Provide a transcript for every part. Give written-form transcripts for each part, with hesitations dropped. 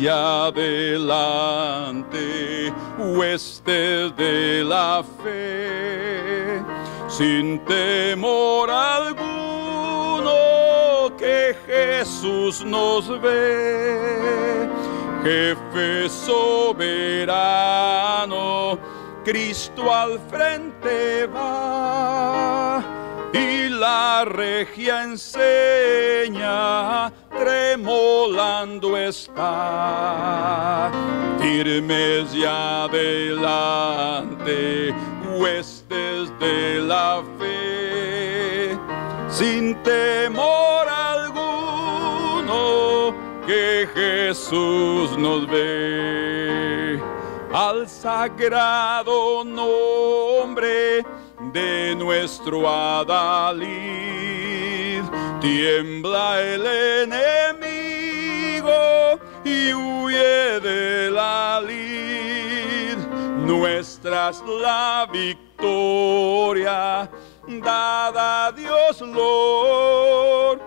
y adelante, huestes de la fe, sin temor alguno que Jesús nos ve. Jefe soberano, Cristo al frente va, y la regia enseña, tremolando está. Firmes y adelante, huestes de la fe, sin temor alguno que Jesús nos ve. Al sagrado nombre de nuestro adalid tiembla el enemigo y huye de la lid. Nuestra es la victoria, dada a Dios Lord,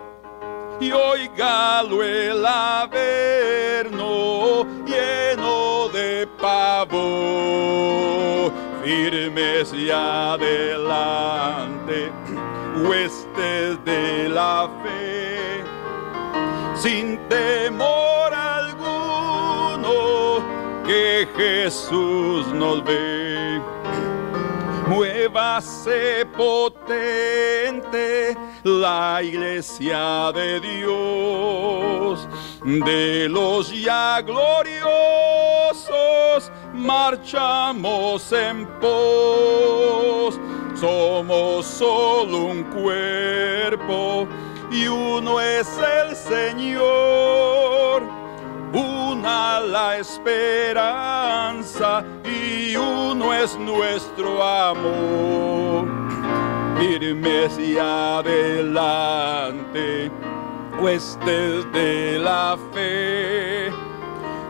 y óigalo el averno lleno de pavor. Firmes y adelante, huestes de la fe, sin temor alguno que Jesús nos ve. Muévase potente la iglesia de Dios, de los ya gloriosos marchamos en pos. Somos solo un cuerpo y uno es el Señor, una la esperanza y uno es nuestro amor. Firmes y adelante, huestes de la fe,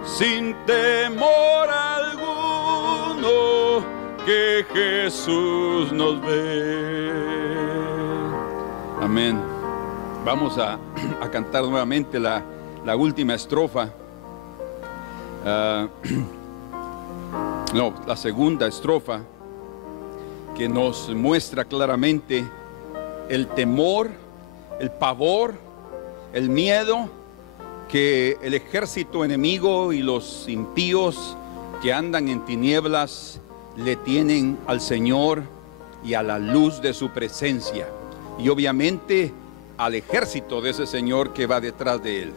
sin temor alguno que Jesús nos ve. Amén. Vamos a cantar nuevamente la última estrofa. La segunda estrofa, que nos muestra claramente el temor, el pavor, el miedo que el ejército enemigo y los impíos que andan en tinieblas le tienen al Señor y a la luz de su presencia, y obviamente al ejército de ese Señor que va detrás de él.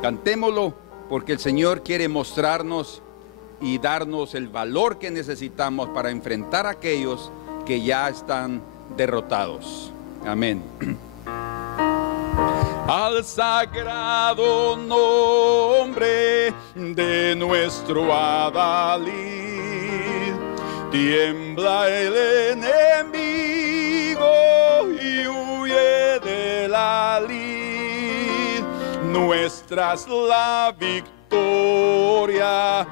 Cantémoslo, porque el Señor quiere mostrarnos y darnos el valor que necesitamos para enfrentar a aquellos que ya están derrotados. Amén. Al sagrado nombre de nuestro adalid tiembla el enemigo y huye de la lid. Nuestra es la victoria,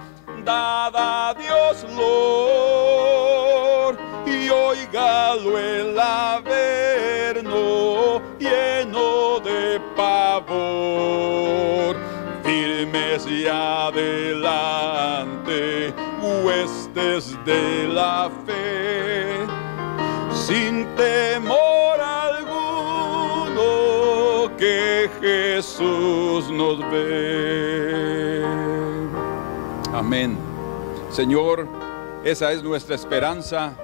dada a Dios Lord, y óigalo el averno lleno de pavor. Firmes y adelante, huestes de la fe, sin temor alguno que Jesús nos ve. Amén. Señor, esa es nuestra esperanza,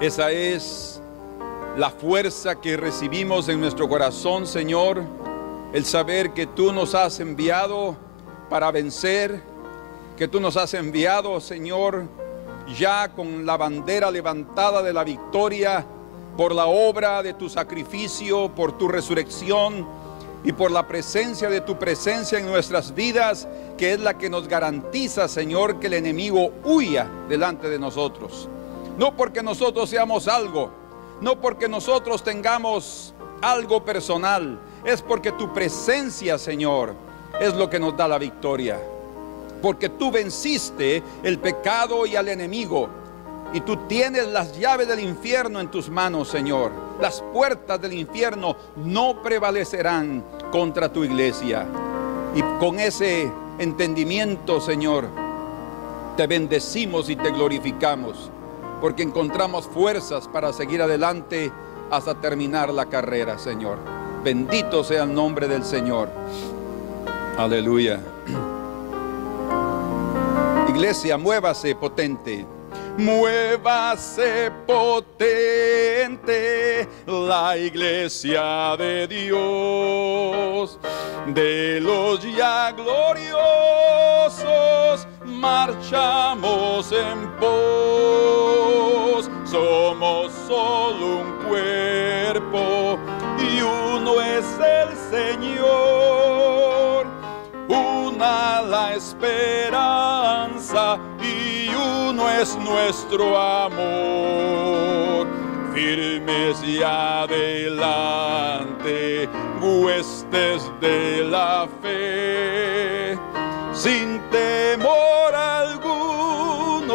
esa es la fuerza que recibimos en nuestro corazón, Señor, el saber que tú nos has enviado para vencer, que tú nos has enviado, Señor, ya con la bandera levantada de la victoria por la obra de tu sacrificio, por tu resurrección y por la presencia de tu presencia en nuestras vidas, que es la que nos garantiza, Señor, que el enemigo huya delante de nosotros. No porque nosotros seamos algo, no porque nosotros tengamos algo personal, es porque tu presencia, Señor, es lo que nos da la victoria. Porque tú venciste el pecado y al enemigo, y tú tienes las llaves del infierno en tus manos, Señor. Las puertas del infierno no prevalecerán contra tu iglesia. Y con ese entendimiento, Señor, te bendecimos y te glorificamos, porque encontramos fuerzas para seguir adelante hasta terminar la carrera, Señor. Bendito sea el nombre del Señor. Aleluya. Iglesia, muévase potente. Muévase potente la iglesia de Dios, de los ya gloriosos marchamos en pos. Somos solo un cuerpo y uno es el Señor, una la esperanza y uno es nuestro amor. Firmes y adelante, huestes de la fe, sin temor alguno,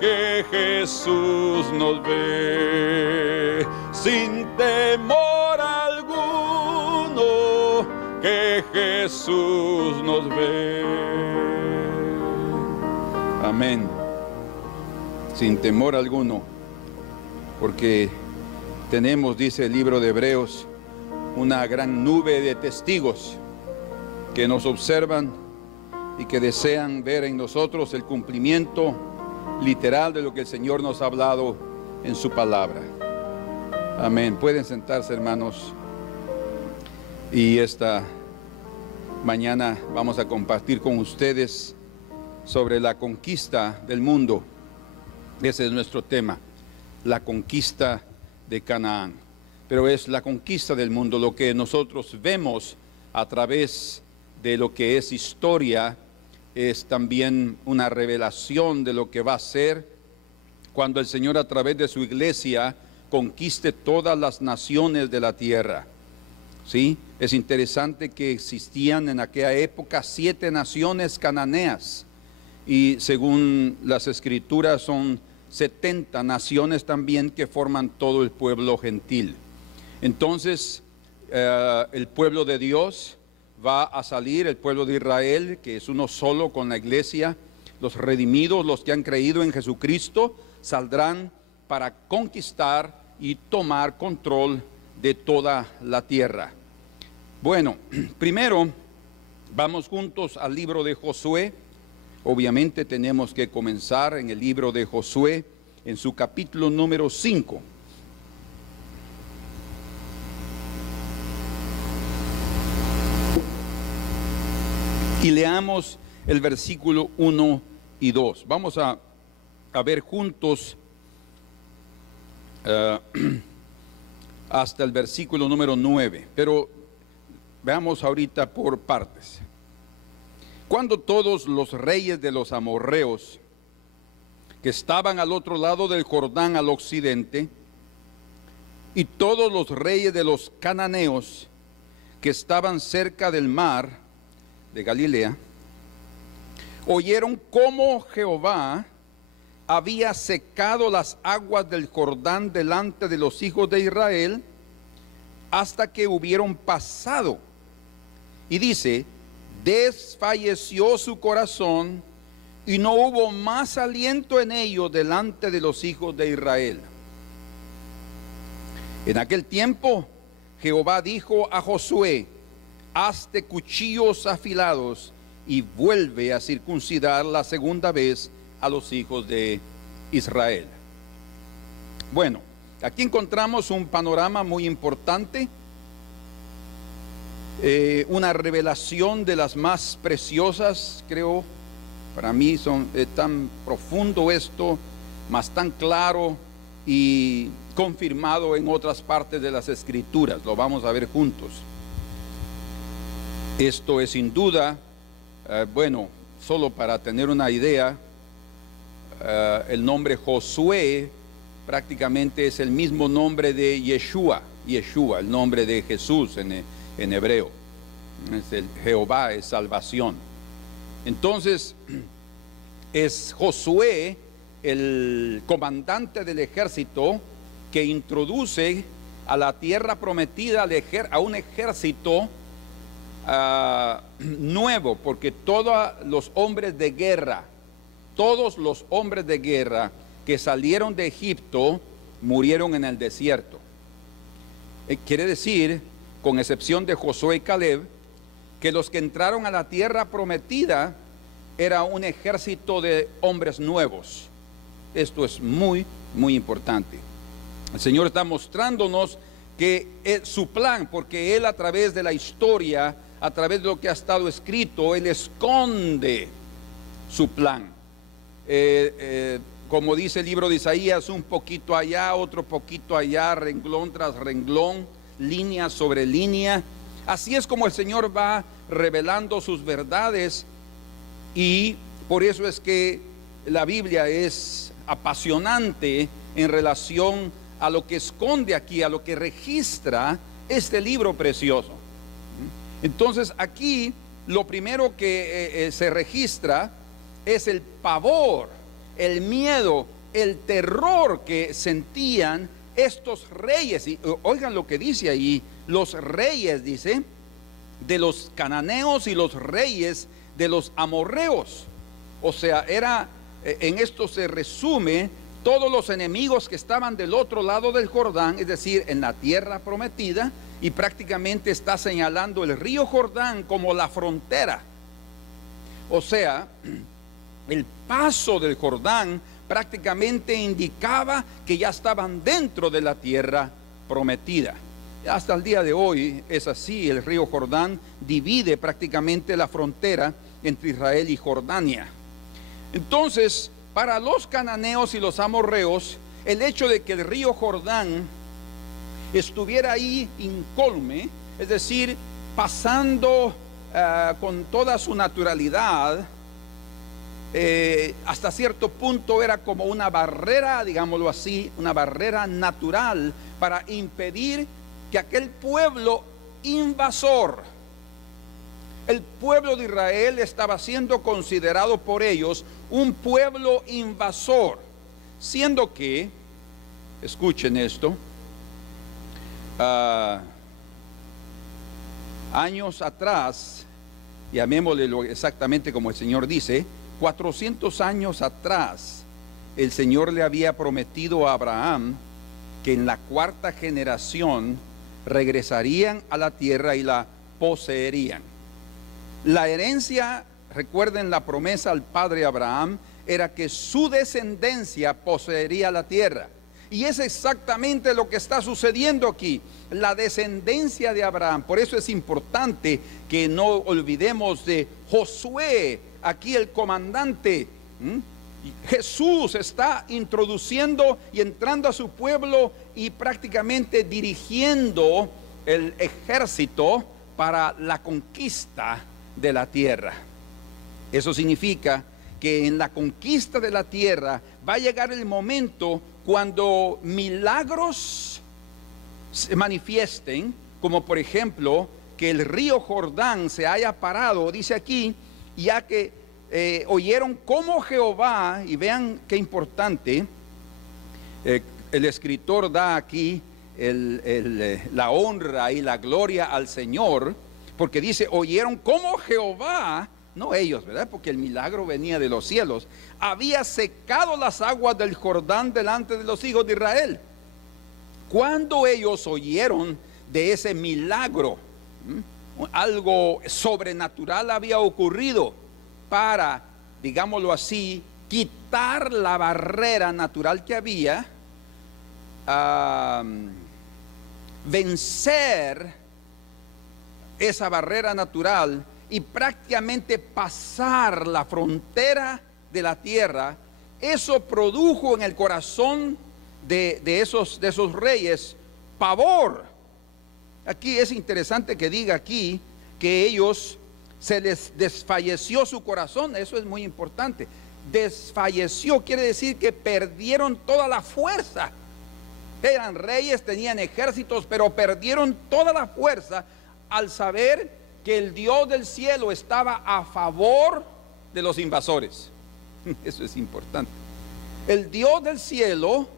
que Jesús nos ve. Sin temor alguno, que Jesús nos ve. Amén. Sin temor alguno, porque tenemos, dice el libro de Hebreos, una gran nube de testigos que nos observan y que desean ver en nosotros el cumplimiento literal de lo que el Señor nos ha hablado en su palabra. Amén. Pueden sentarse, hermanos. Y esta mañana vamos a compartir con ustedes sobre la conquista del mundo. Ese es nuestro tema, la conquista de Canaán. Pero es la conquista del mundo, lo que nosotros vemos a través de lo que es historia, es también una revelación de lo que va a ser cuando el Señor, a través de su iglesia, conquiste todas las naciones de la tierra. ¿Sí? Es interesante que existían en aquella época 7 naciones cananeas, y según las escrituras son 70 naciones también que forman todo el pueblo gentil. Entonces el pueblo de Dios va a salir, el pueblo de Israel, que es uno solo con la iglesia, los redimidos, los que han creído en Jesucristo, saldrán para conquistar y tomar control de toda la tierra. Bueno, primero vamos juntos al libro de Josué. Obviamente tenemos que comenzar en el libro de Josué, en su capítulo número 5. Y leamos el versículo 1 y 2. Vamos a ver juntos hasta el versículo número 9, pero veamos ahorita por partes. Cuando todos los reyes de los amorreos que estaban al otro lado del Jordán al occidente, y todos los reyes de los cananeos que estaban cerca del mar de Galilea, oyeron cómo Jehová había secado las aguas del Jordán delante de los hijos de Israel hasta que hubieron pasado. Y dice, desfalleció su corazón y no hubo más aliento en ellos delante de los hijos de Israel. En aquel tiempo Jehová dijo a Josué, hazte cuchillos afilados y vuelve a circuncidar la segunda vez a los hijos de Israel. Bueno, aquí encontramos un panorama muy importante, una revelación de las más preciosas, creo, para mí son tan profundo esto, más tan claro y confirmado en otras partes de las Escrituras. Lo vamos a ver juntos. Esto es sin duda, bueno, solo para tener una idea, el nombre Josué prácticamente es el mismo nombre de Yeshua, el nombre de Jesús en hebreo. Es el Jehová es salvación. Entonces es Josué el comandante del ejército que introduce a la tierra prometida a un ejército nuevo, porque todos los hombres de guerra que salieron de Egipto murieron en el desierto. Quiere decir, con excepción de Josué y Caleb, que los que entraron a la tierra prometida era un ejército de hombres nuevos. Esto es muy, muy importante. El Señor está mostrándonos que es su plan, porque Él, a través de la historia, a través de lo que ha estado escrito, Él esconde su plan. Como dice el libro de Isaías, un poquito allá, otro poquito allá, renglón tras renglón, línea sobre línea. Así es como el Señor va revelando sus verdades, y por eso es que la Biblia es apasionante en relación a lo que esconde aquí, a lo que registra este libro precioso. Entonces aquí lo primero que se registra es el pavor, el miedo, el terror que sentían estos reyes. Y oigan lo que dice ahí: los reyes, dice, de los cananeos y los reyes de los amorreos. O sea, en esto se resume todos los enemigos que estaban del otro lado del Jordán, es decir, en la tierra prometida, y prácticamente está señalando el río Jordán como la frontera. O sea, el paso del Jordán prácticamente indicaba que ya estaban dentro de la tierra prometida. Hasta el día de hoy es así. El río Jordán divide prácticamente la frontera entre Israel y Jordania. Entonces, para los cananeos y los amorreos, el hecho de que el río Jordán estuviera ahí incólume, es decir, pasando con toda su naturalidad, hasta cierto punto era como una barrera, digámoslo así, una barrera natural para impedir que aquel pueblo invasor, el pueblo de Israel, estaba siendo considerado por ellos un pueblo invasor, siendo que, escuchen esto, años atrás, llamémosle exactamente como el Señor dice, 400 años atrás, el Señor le había prometido a Abraham que en la cuarta generación regresarían a la tierra y la poseerían. La herencia, recuerden la promesa al padre Abraham, era que su descendencia poseería la tierra. Y es exactamente lo que está sucediendo aquí, la descendencia de Abraham. Por eso es importante que no olvidemos de Josué, aquí el comandante. Jesús está introduciendo y entrando a su pueblo y prácticamente dirigiendo el ejército para la conquista de la tierra. Eso significa que en la conquista de la tierra va a llegar el momento cuando milagros se manifiesten, como por ejemplo que el río Jordán se haya parado, dice aquí, ya que oyeron cómo Jehová, y vean qué importante, el escritor da aquí la honra y la gloria al Señor, porque dice, oyeron cómo Jehová, no ellos, ¿verdad? Porque el milagro venía de los cielos, había secado las aguas del Jordán delante de los hijos de Israel. Cuando ellos oyeron de ese milagro, algo sobrenatural había ocurrido para, digámoslo así, quitar la barrera natural que había, vencer esa barrera natural y prácticamente pasar la frontera de la tierra. Eso produjo en el corazón de esos reyes pavor. Aquí es interesante que diga aquí que ellos se les desfalleció su corazón. Eso es muy importante. Desfalleció quiere decir que perdieron toda la fuerza. Eran reyes, tenían ejércitos, pero perdieron toda la fuerza al saber que el Dios del cielo estaba a favor de los invasores. Eso es importante. El Dios del cielo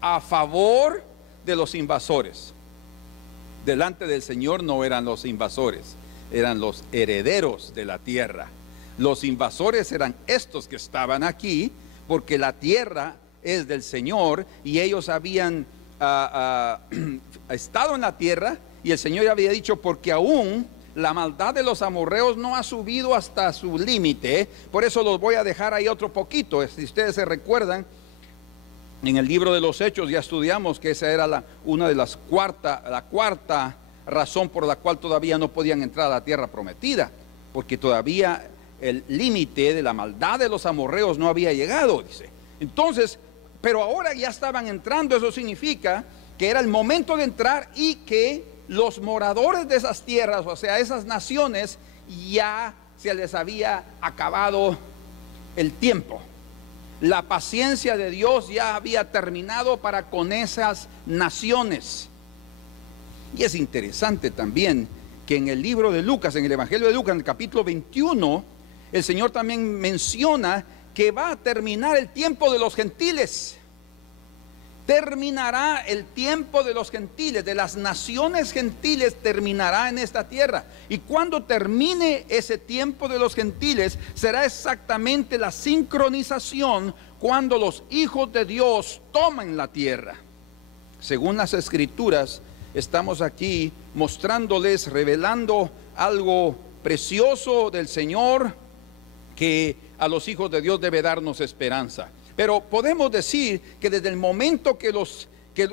a favor de los invasores. Delante del Señor no eran los invasores. eran los herederos de la tierra. Los invasores eran estos que estaban aquí, porque la tierra es del Señor y ellos habían estado en la tierra, y el Señor ya había dicho, porque aún la maldad de los amorreos no ha subido hasta su límite, por eso los voy a dejar ahí otro poquito. Si ustedes se recuerdan, en el libro de los Hechos ya estudiamos que esa era una de la cuarta razón por la cual todavía no podían entrar a la tierra prometida, porque todavía el límite de la maldad de los amorreos no había llegado, dice. Entonces, pero ahora ya estaban entrando. Eso significa que era el momento de entrar y que los moradores de esas tierras, o sea, esas naciones, ya se les había acabado el tiempo. La paciencia de Dios ya había terminado para con esas naciones. Y es interesante también que en el libro de Lucas, en el Evangelio de Lucas, en el capítulo 21, el Señor también menciona que va a terminar el tiempo de los gentiles. Terminará el tiempo de los gentiles, de las naciones gentiles, terminará en esta tierra. Y cuando termine ese tiempo de los gentiles, será exactamente la sincronización cuando los hijos de Dios toman la tierra. Según las Escrituras, estamos aquí mostrándoles, revelando algo precioso del Señor, que a los hijos de Dios debe darnos esperanza. Pero podemos decir que desde el momento que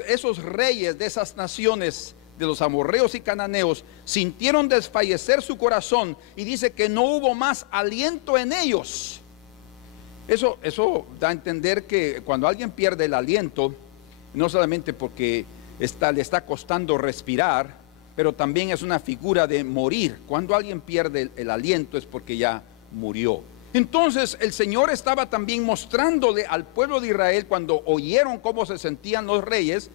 esos reyes de esas naciones, de los amorreos y cananeos, sintieron desfallecer su corazón, y dice que no hubo más aliento en ellos. Eso da a entender que cuando alguien pierde el aliento, no solamente porque le está costando respirar, pero también es una figura de morir. Cuando alguien pierde el aliento es porque ya murió. Entonces el Señor estaba también mostrándole al pueblo de Israel, cuando oyeron cómo se sentían los reyes,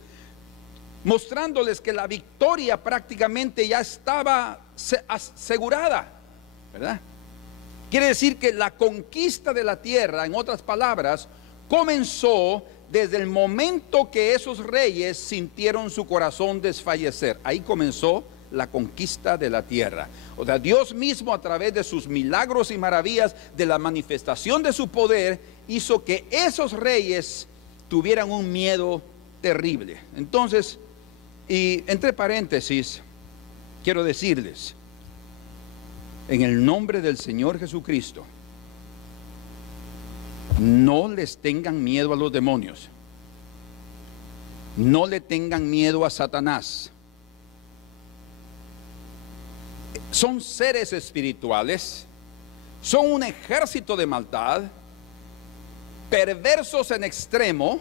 mostrándoles que la victoria prácticamente ya estaba asegurada, ¿verdad? Quiere decir que la conquista de la tierra, en otras palabras, comenzó desde el momento que esos reyes sintieron su corazón desfallecer. Ahí comenzó la conquista de la tierra. O sea, Dios mismo, a través de sus milagros y maravillas, de la manifestación de su poder, hizo que esos reyes tuvieran un miedo terrible. Entonces, y entre paréntesis, quiero decirles, en el nombre del Señor Jesucristo, no les tengan miedo a los demonios, no le tengan miedo a Satanás. Son seres espirituales, son un ejército de maldad, perversos en extremo,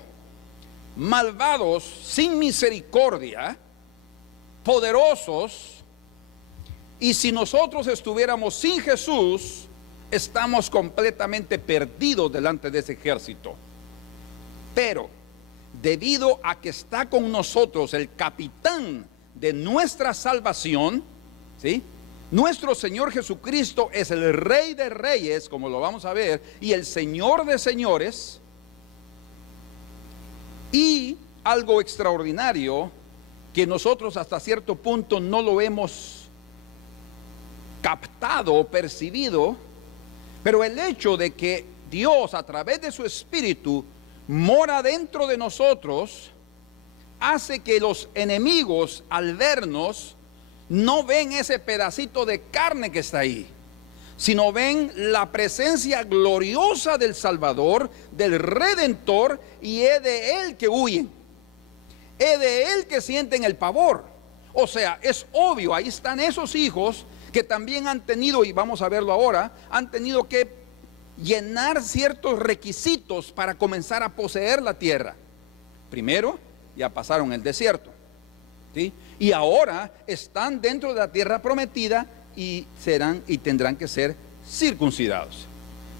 malvados, sin misericordia, poderosos. Y si nosotros estuviéramos sin Jesús, estamos completamente perdidos delante de ese ejército. Pero debido a que está con nosotros el capitán de nuestra salvación, ¿sí?, nuestro Señor Jesucristo es el Rey de Reyes, como lo vamos a ver, y el Señor de Señores. Y algo extraordinario que nosotros hasta cierto punto no lo hemos captado o percibido, pero el hecho de que Dios, a través de su Espíritu, mora dentro de nosotros, hace que los enemigos, al vernos, no ven ese pedacito de carne que está ahí, sino ven la presencia gloriosa del Salvador, del Redentor, y es de Él que huyen, es de Él que sienten el pavor. O sea, es obvio, ahí están esos hijos que también han tenido, y vamos a verlo ahora, han tenido que llenar ciertos requisitos para comenzar a poseer la tierra. Primero, ya pasaron el desierto, ¿sí?, y ahora están dentro de la tierra prometida y tendrán que ser circuncidados,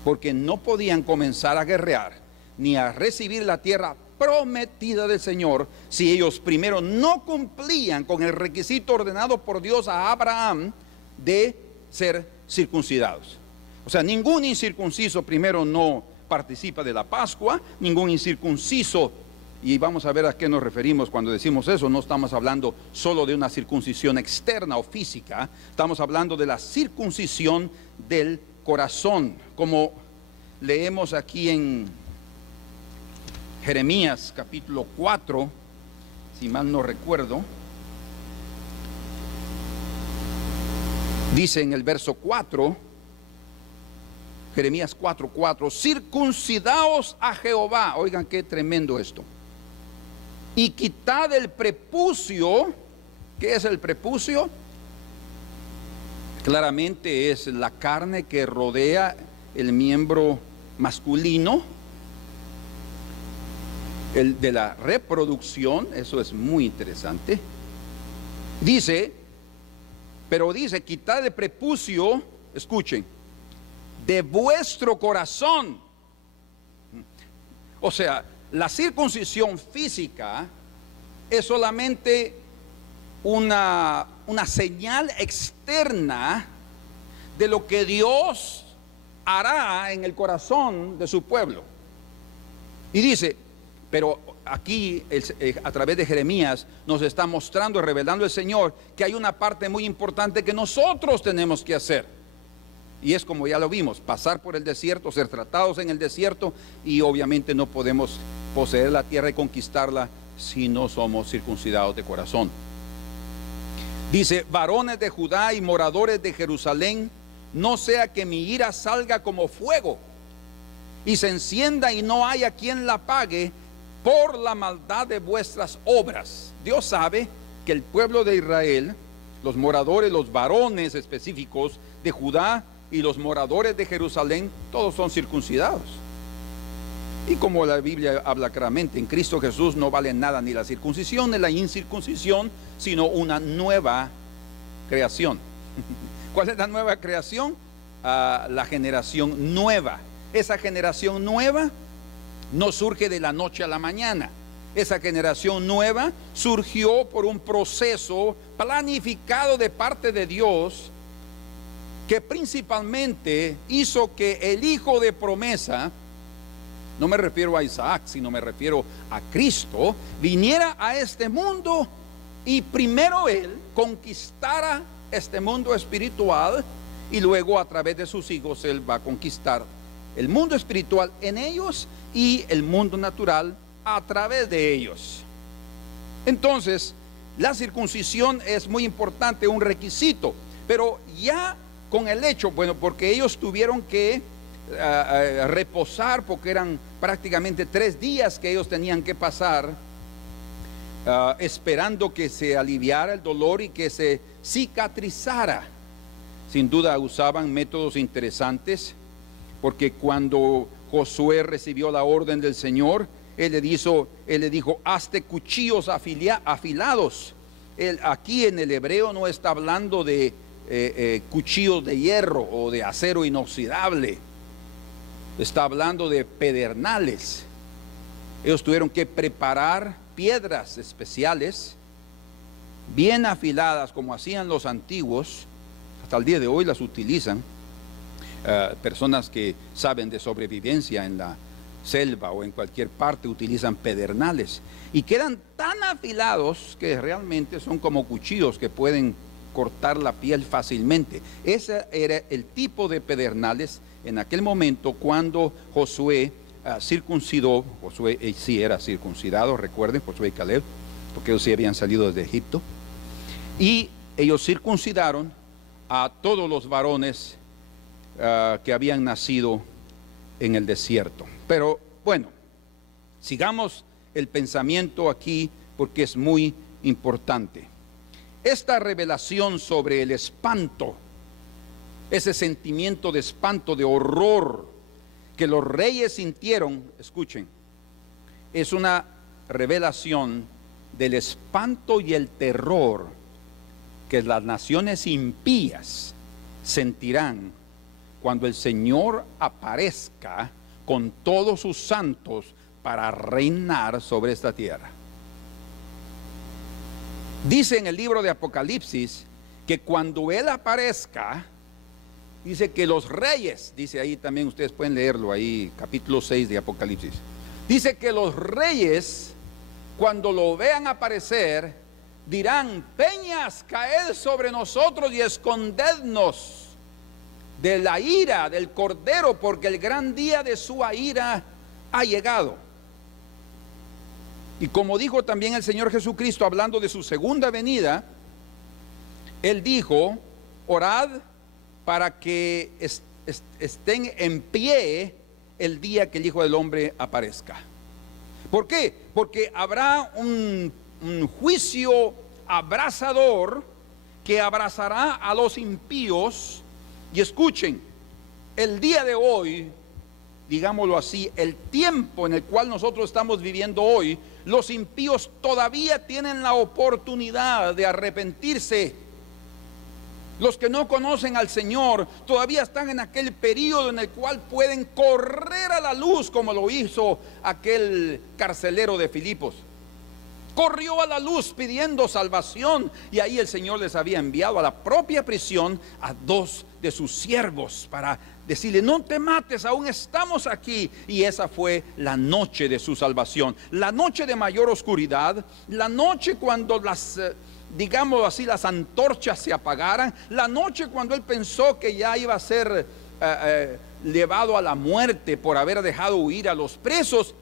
porque no podían comenzar a guerrear ni a recibir la tierra prometida del Señor si ellos primero no cumplían con el requisito ordenado por Dios a Abraham de ser circuncidados. O sea, ningún incircunciso primero no participa de la Pascua, ningún incircunciso y vamos a ver a qué nos referimos cuando decimos eso. No estamos hablando solo de una circuncisión externa o física, estamos hablando de la circuncisión del corazón, como leemos aquí en Jeremías capítulo 4, si mal no recuerdo. Dice en el verso 4, Jeremías 4:4, circuncidaos a Jehová. Oigan qué tremendo esto. Y quitad el prepucio. ¿Qué es el prepucio? Claramente es la carne que rodea el miembro masculino, el de la reproducción. Eso es muy interesante. Dice, quitad el prepucio, escuchen, de vuestro corazón. O sea, la circuncisión física es solamente una señal externa de lo que Dios hará en el corazón de su pueblo. Y dice, pero aquí a través de Jeremías nos está mostrando y revelando el Señor que hay una parte muy importante que nosotros tenemos que hacer. Y es como ya lo vimos, pasar por el desierto, ser tratados en el desierto, y obviamente no podemos poseer la tierra y conquistarla si no somos circuncidados de corazón. Dice, varones de Judá y moradores de Jerusalén, no sea que mi ira salga como fuego y se encienda y no haya quien la apague por la maldad de vuestras obras. Dios sabe que el pueblo de Israel, los moradores, los varones específicos de Judá y los moradores de Jerusalén, todos son circuncidados. Y como la Biblia habla claramente, en Cristo Jesús no vale nada ni la circuncisión ni la incircuncisión, sino una nueva creación. ¿Cuál es la nueva creación? La generación nueva. Esa generación nueva no surge de la noche a la mañana. Esa generación nueva surgió por un proceso planificado de parte de Dios, que principalmente hizo que el hijo de promesa, no me refiero a Isaac, sino me refiero a Cristo, viniera a este mundo y primero él conquistara este mundo espiritual, y luego a través de sus hijos él va a conquistar el mundo espiritual en ellos y el mundo natural a través de ellos. Entonces, la circuncisión es muy importante, un requisito, pero ya con el hecho, bueno, porque ellos tuvieron que reposar, porque eran prácticamente 3 días que ellos tenían que pasar esperando que se aliviara el dolor y que se cicatrizara. Sin duda usaban métodos interesantes, porque cuando Josué recibió la orden del Señor, él le dijo, hazte cuchillos afilados. Aquí en el hebreo no está hablando de cuchillos de hierro o de acero inoxidable, está hablando de pedernales. Ellos tuvieron que preparar piedras especiales, bien afiladas, como hacían los antiguos. Hasta el día de hoy las utilizan personas que saben de sobrevivencia en la selva o en cualquier parte, utilizan pedernales y quedan tan afilados que realmente son como cuchillos que pueden cortar la piel fácilmente. Ese era el tipo de pedernales en aquel momento cuando Josué circuncidó. Josué sí era circuncidado, recuerden, Josué y Caleb, porque ellos sí habían salido desde Egipto, y ellos circuncidaron a todos los varones que habían nacido en el desierto. Pero bueno, sigamos el pensamiento aquí porque es muy importante. Esta revelación sobre el espanto, ese sentimiento de espanto, de horror que los reyes sintieron, escuchen, es una revelación del espanto y el terror que las naciones impías sentirán cuando el Señor aparezca con todos sus santos para reinar sobre esta tierra. Dice en el libro de Apocalipsis que cuando Él aparezca, dice que los reyes, dice ahí también, ustedes pueden leerlo ahí, capítulo 6 de Apocalipsis, dice que los reyes cuando lo vean aparecer, dirán: peñas, caed sobre nosotros y escondednos de la ira del Cordero, porque el gran día de su ira ha llegado. Y como dijo también el Señor Jesucristo, hablando de su segunda venida, Él dijo: orad para que estén en pie el día que el Hijo del Hombre aparezca. ¿Por qué? Porque habrá un juicio abrasador que abrazará a los impíos. Y escuchen, el día de hoy, digámoslo así, el tiempo en el cual nosotros estamos viviendo hoy, los impíos todavía tienen la oportunidad de arrepentirse. Los que no conocen al Señor todavía están en aquel periodo en el cual pueden correr a la luz, como lo hizo aquel carcelero de Filipos. Corrió a la luz pidiendo salvación, y ahí el Señor les había enviado a la propia prisión a 2 de sus siervos para decirle: no te mates, aún estamos aquí. Y esa fue la noche de su salvación, la noche de mayor oscuridad, la noche cuando digamos así, las antorchas se apagaran, la noche cuando él pensó que ya iba a ser llevado a la muerte por haber dejado huir a los presos.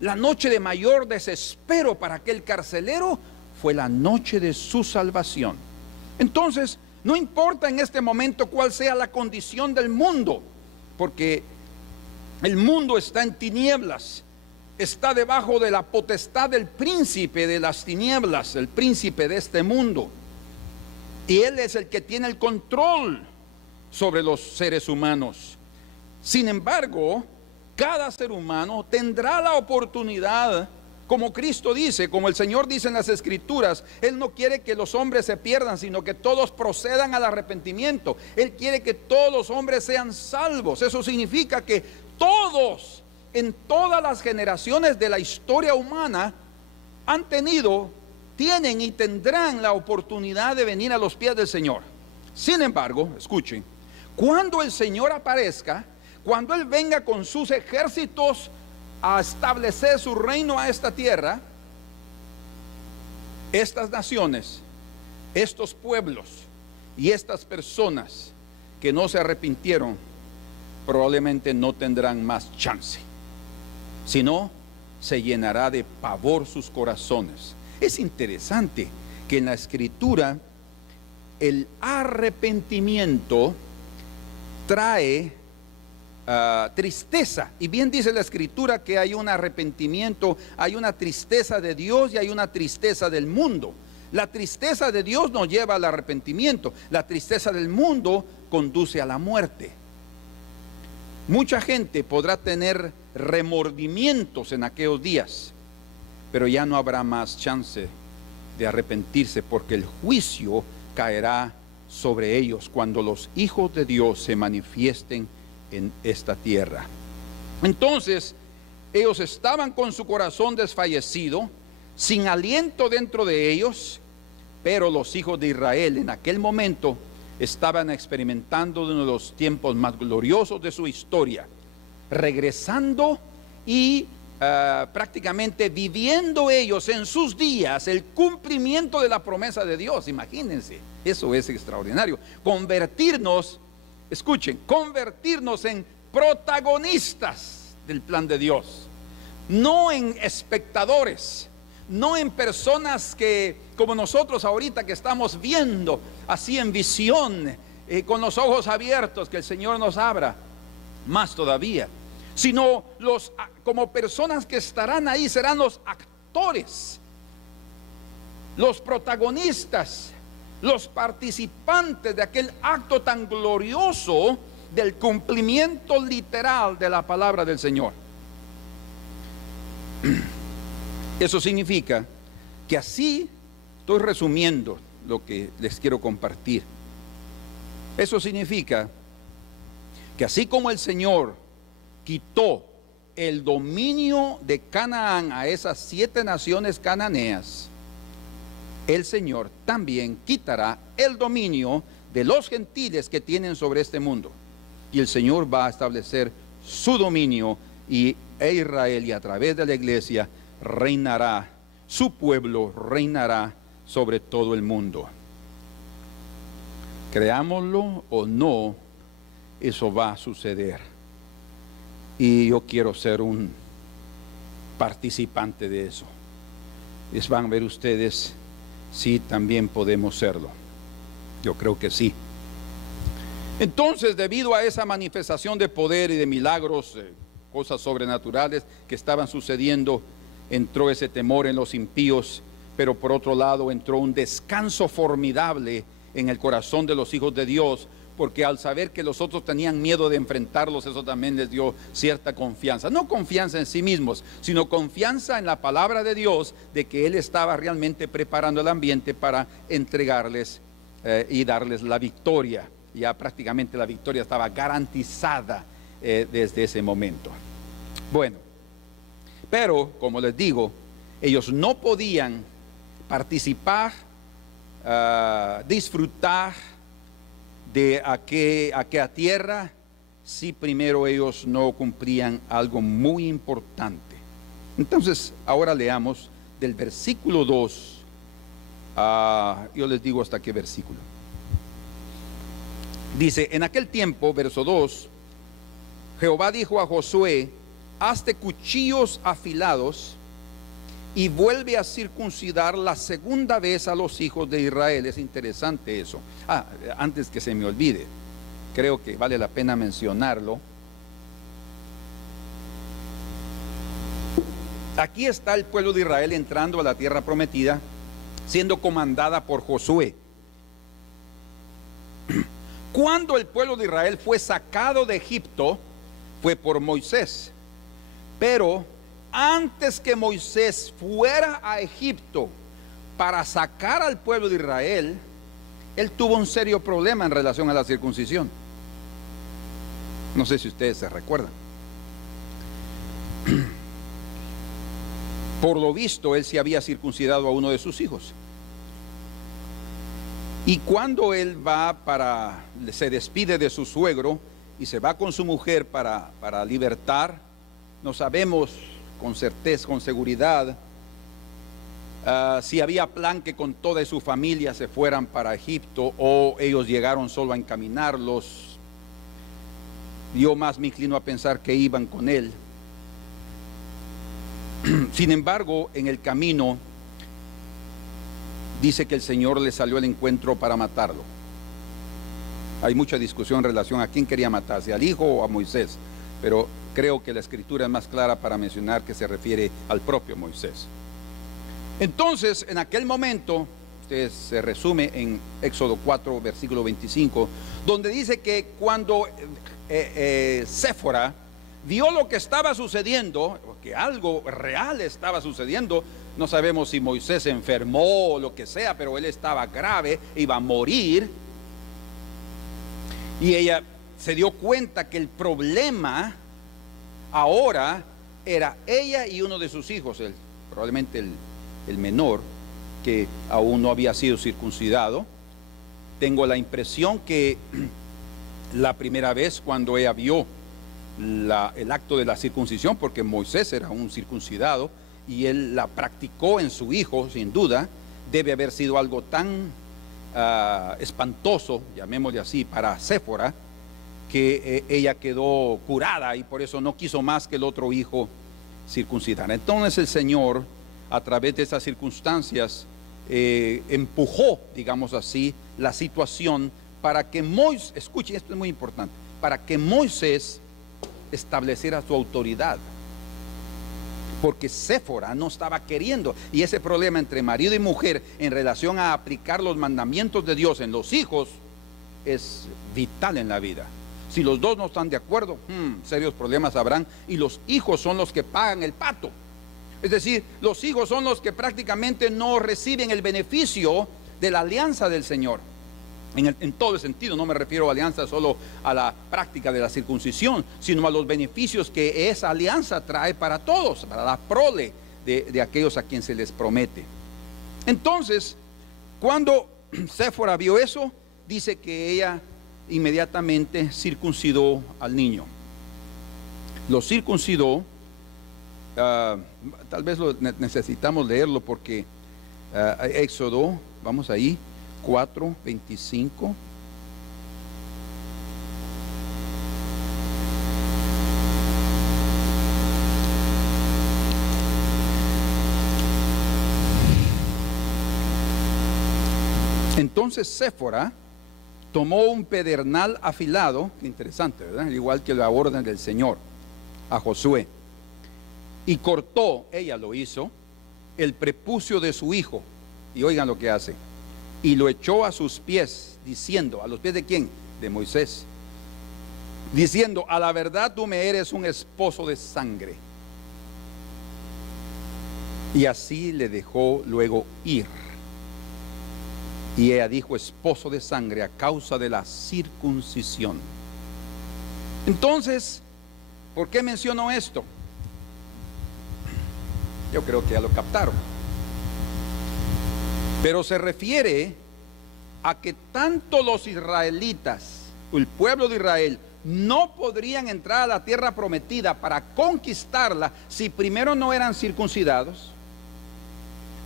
La noche de mayor desespero para aquel carcelero fue la noche de su salvación. Entonces, no importa en este momento cuál sea la condición del mundo, porque el mundo está en tinieblas, está debajo de la potestad del príncipe de las tinieblas, el príncipe de este mundo. Y él es el que tiene el control sobre los seres humanos. Sin embargo, cada ser humano tendrá la oportunidad, como Cristo dice, como el Señor dice en las Escrituras. Él no quiere que los hombres se pierdan, sino que todos procedan al arrepentimiento. Él quiere que todos los hombres sean salvos. Eso significa que todos, en todas las generaciones de la historia humana, tienen y tendrán la oportunidad de venir a los pies del Señor. Sin embargo, escuchen, cuando el Señor aparezca, cuando Él venga con sus ejércitos a establecer su reino a esta tierra, estas naciones, estos pueblos y estas personas que no se arrepintieron probablemente no tendrán más chance, sino se llenará de pavor sus corazones. Es interesante que en la Escritura el arrepentimiento trae tristeza, y bien dice la Escritura que hay un arrepentimiento, hay una tristeza de Dios y hay una tristeza del mundo. La tristeza de Dios nos lleva al arrepentimiento, la tristeza del mundo conduce a la muerte. Mucha gente podrá tener remordimientos en aquellos días, pero ya no habrá más chance de arrepentirse, porque el juicio caerá sobre ellos cuando los hijos de Dios se manifiesten en esta tierra. Entonces ellos estaban con su corazón desfallecido, sin aliento dentro de ellos, pero los hijos de Israel en aquel momento estaban experimentando uno de los tiempos más gloriosos de su historia, regresando y prácticamente viviendo ellos en sus días el cumplimiento de la promesa de Dios. Imagínense, eso es extraordinario. Escuchen, convertirnos en protagonistas del plan de Dios, no en espectadores, no en personas que, como nosotros ahorita que estamos viendo así en visión, con los ojos abiertos, que el Señor nos abra más todavía, sino como personas que estarán ahí, serán los actores, los protagonistas, los participantes de aquel acto tan glorioso del cumplimiento literal de la palabra del Señor. Eso significa que así, estoy resumiendo lo que les quiero compartir. Eso significa que así como el Señor quitó el dominio de Canaán a esas 7 naciones cananeas, el Señor también quitará el dominio de los gentiles que tienen sobre este mundo, y el Señor va a establecer su dominio, y Israel, y a través de la iglesia reinará su pueblo reinará sobre todo el mundo. Creámoslo o no, eso va a suceder. Y yo quiero ser un participante de eso. Les van a ver ustedes si también podemos serlo. Yo creo que sí. Entonces, debido a esa manifestación de poder y de milagros, cosas sobrenaturales que estaban sucediendo, entró ese temor en los impíos, pero por otro lado entró un descanso formidable en el corazón de los hijos de Dios, porque al saber que los otros tenían miedo de enfrentarlos, eso también les dio cierta confianza. No confianza en sí mismos, sino confianza en la palabra de Dios, de que Él estaba realmente preparando el ambiente para entregarles y darles la victoria. Ya prácticamente la victoria estaba garantizada desde ese momento. Bueno, pero como les digo, ellos no podían participar, disfrutar de aquella tierra si primero ellos no cumplían algo muy importante. Entonces, ahora leamos del versículo 2, yo les digo hasta qué versículo. Dice, en aquel tiempo, verso 2, Jehová dijo a Josué, hazte cuchillos afilados y vuelve a circuncidar la segunda vez a los hijos de Israel. Es interesante eso. Antes que se me olvide, creo que vale la pena mencionarlo. Aquí está el pueblo de Israel entrando a la tierra prometida, siendo comandada por Josué. Cuando el pueblo de Israel fue sacado de Egipto, fue por Moisés. Pero antes que Moisés fuera a Egipto para sacar al pueblo de Israel, él tuvo un serio problema en relación a la circuncisión. No sé si ustedes se recuerdan. Por lo visto, él se había circuncidado a uno de sus hijos. Y cuando él se despide de su suegro y se va con su mujer para libertar, no sabemos con certeza, con seguridad, si había plan que con toda su familia se fueran para Egipto o ellos llegaron solo a encaminarlos. Yo más me inclino a pensar que iban con él. Sin embargo, en el camino dice que el Señor le salió al encuentro para matarlo. Hay mucha discusión en relación a quién quería matarse, al hijo o a Moisés, pero creo que la escritura es más clara para mencionar que se refiere al propio Moisés. Entonces, en aquel momento, se resume en Éxodo 4, versículo 25, donde dice que cuando Séfora vio lo que estaba sucediendo, que algo real estaba sucediendo, no sabemos si Moisés se enfermó o lo que sea, pero él estaba grave, iba a morir, y ella se dio cuenta que el problema ahora era ella y uno de sus hijos, probablemente el menor, que aún no había sido circuncidado. Tengo la impresión que la primera vez cuando ella vio el acto de la circuncisión, porque Moisés era un circuncidado y él la practicó en su hijo, sin duda, debe haber sido algo tan espantoso, llamémosle así, para Séfora, que ella quedó curada y por eso no quiso más que el otro hijo circuncidara. Entonces el Señor, a través de esas circunstancias, empujó, digamos así, la situación para que Moisés, escuche, esto es muy importante, para que Moisés estableciera su autoridad, porque Séfora no estaba queriendo, y ese problema entre marido y mujer en relación a aplicar los mandamientos de Dios en los hijos es vital en la vida. Si los dos no están de acuerdo, serios problemas habrán, y los hijos son los que pagan el pato. Es decir, los hijos son los que prácticamente no reciben el beneficio de la alianza del Señor. En todo el sentido, no me refiero a alianza solo a la práctica de la circuncisión, sino a los beneficios que esa alianza trae para todos, para la prole de aquellos a quien se les promete. Entonces, cuando Séfora vio eso, dice que ella inmediatamente circuncidó al niño. Lo circuncidó tal vez necesitamos leerlo porque Éxodo, vamos ahí, 4:25. Entonces Séfora tomó un pedernal afilado, interesante, ¿verdad? Igual que la orden del Señor a Josué, y cortó, ella lo hizo, el prepucio de su hijo, y oigan lo que hace, y lo echó a sus pies, diciendo, ¿a los pies de quién? De Moisés, diciendo, a la verdad tú me eres un esposo de sangre. Y así le dejó luego ir. Y ella dijo, esposo de sangre, a causa de la circuncisión. Entonces, ¿por qué menciono esto? Yo creo que ya lo captaron. Pero se refiere a que tanto los israelitas, el pueblo de Israel, no podrían entrar a la tierra prometida para conquistarla si primero no eran circuncidados.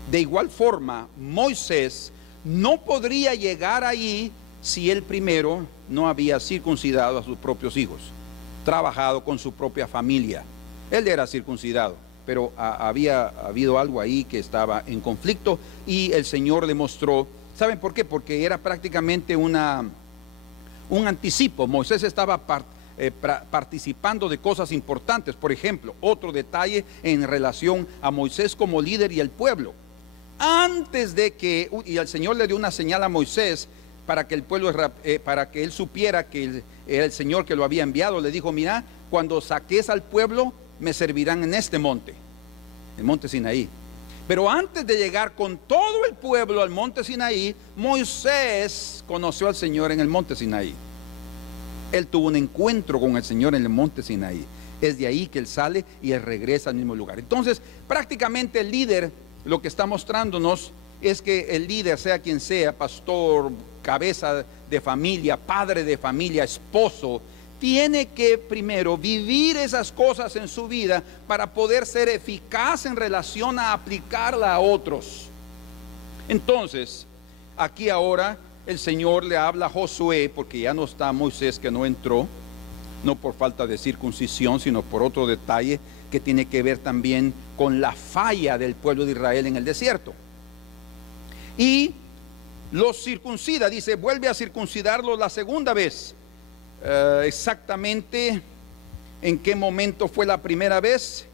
De igual forma, Moisés no podría llegar allí si él primero no había circuncidado a sus propios hijos, trabajado con su propia familia. Él era circuncidado, pero había habido algo ahí que estaba en conflicto, y el Señor le mostró. ¿Saben por qué? Porque era prácticamente un anticipo. Moisés estaba participando de cosas importantes. Por ejemplo, otro detalle en relación a Moisés como líder y el pueblo. Antes de que, y el Señor le dio una señal a Moisés para que el pueblo, para que él supiera que era el Señor que lo había enviado. Le dijo, mira, cuando saques al pueblo, me servirán en este monte, el monte Sinaí. Pero antes de llegar con todo el pueblo al monte Sinaí, Moisés conoció al Señor en el monte Sinaí. Él tuvo un encuentro con el Señor en el monte Sinaí. Es de ahí que él sale y él regresa al mismo lugar. Entonces, prácticamente el líder, lo que está mostrándonos es que el líder, sea quien sea, pastor, cabeza de familia, padre de familia, esposo, tiene que primero vivir esas cosas en su vida para poder ser eficaz en relación a aplicarla a otros. Entonces, aquí ahora el Señor le habla a Josué, porque ya no está Moisés, que no entró, no por falta de circuncisión, sino por otro detalle que tiene que ver también con la falla del pueblo de Israel en el desierto. Y los circuncida, dice, vuelve a circuncidarlos la segunda vez. Exactamente en qué momento fue la primera vez,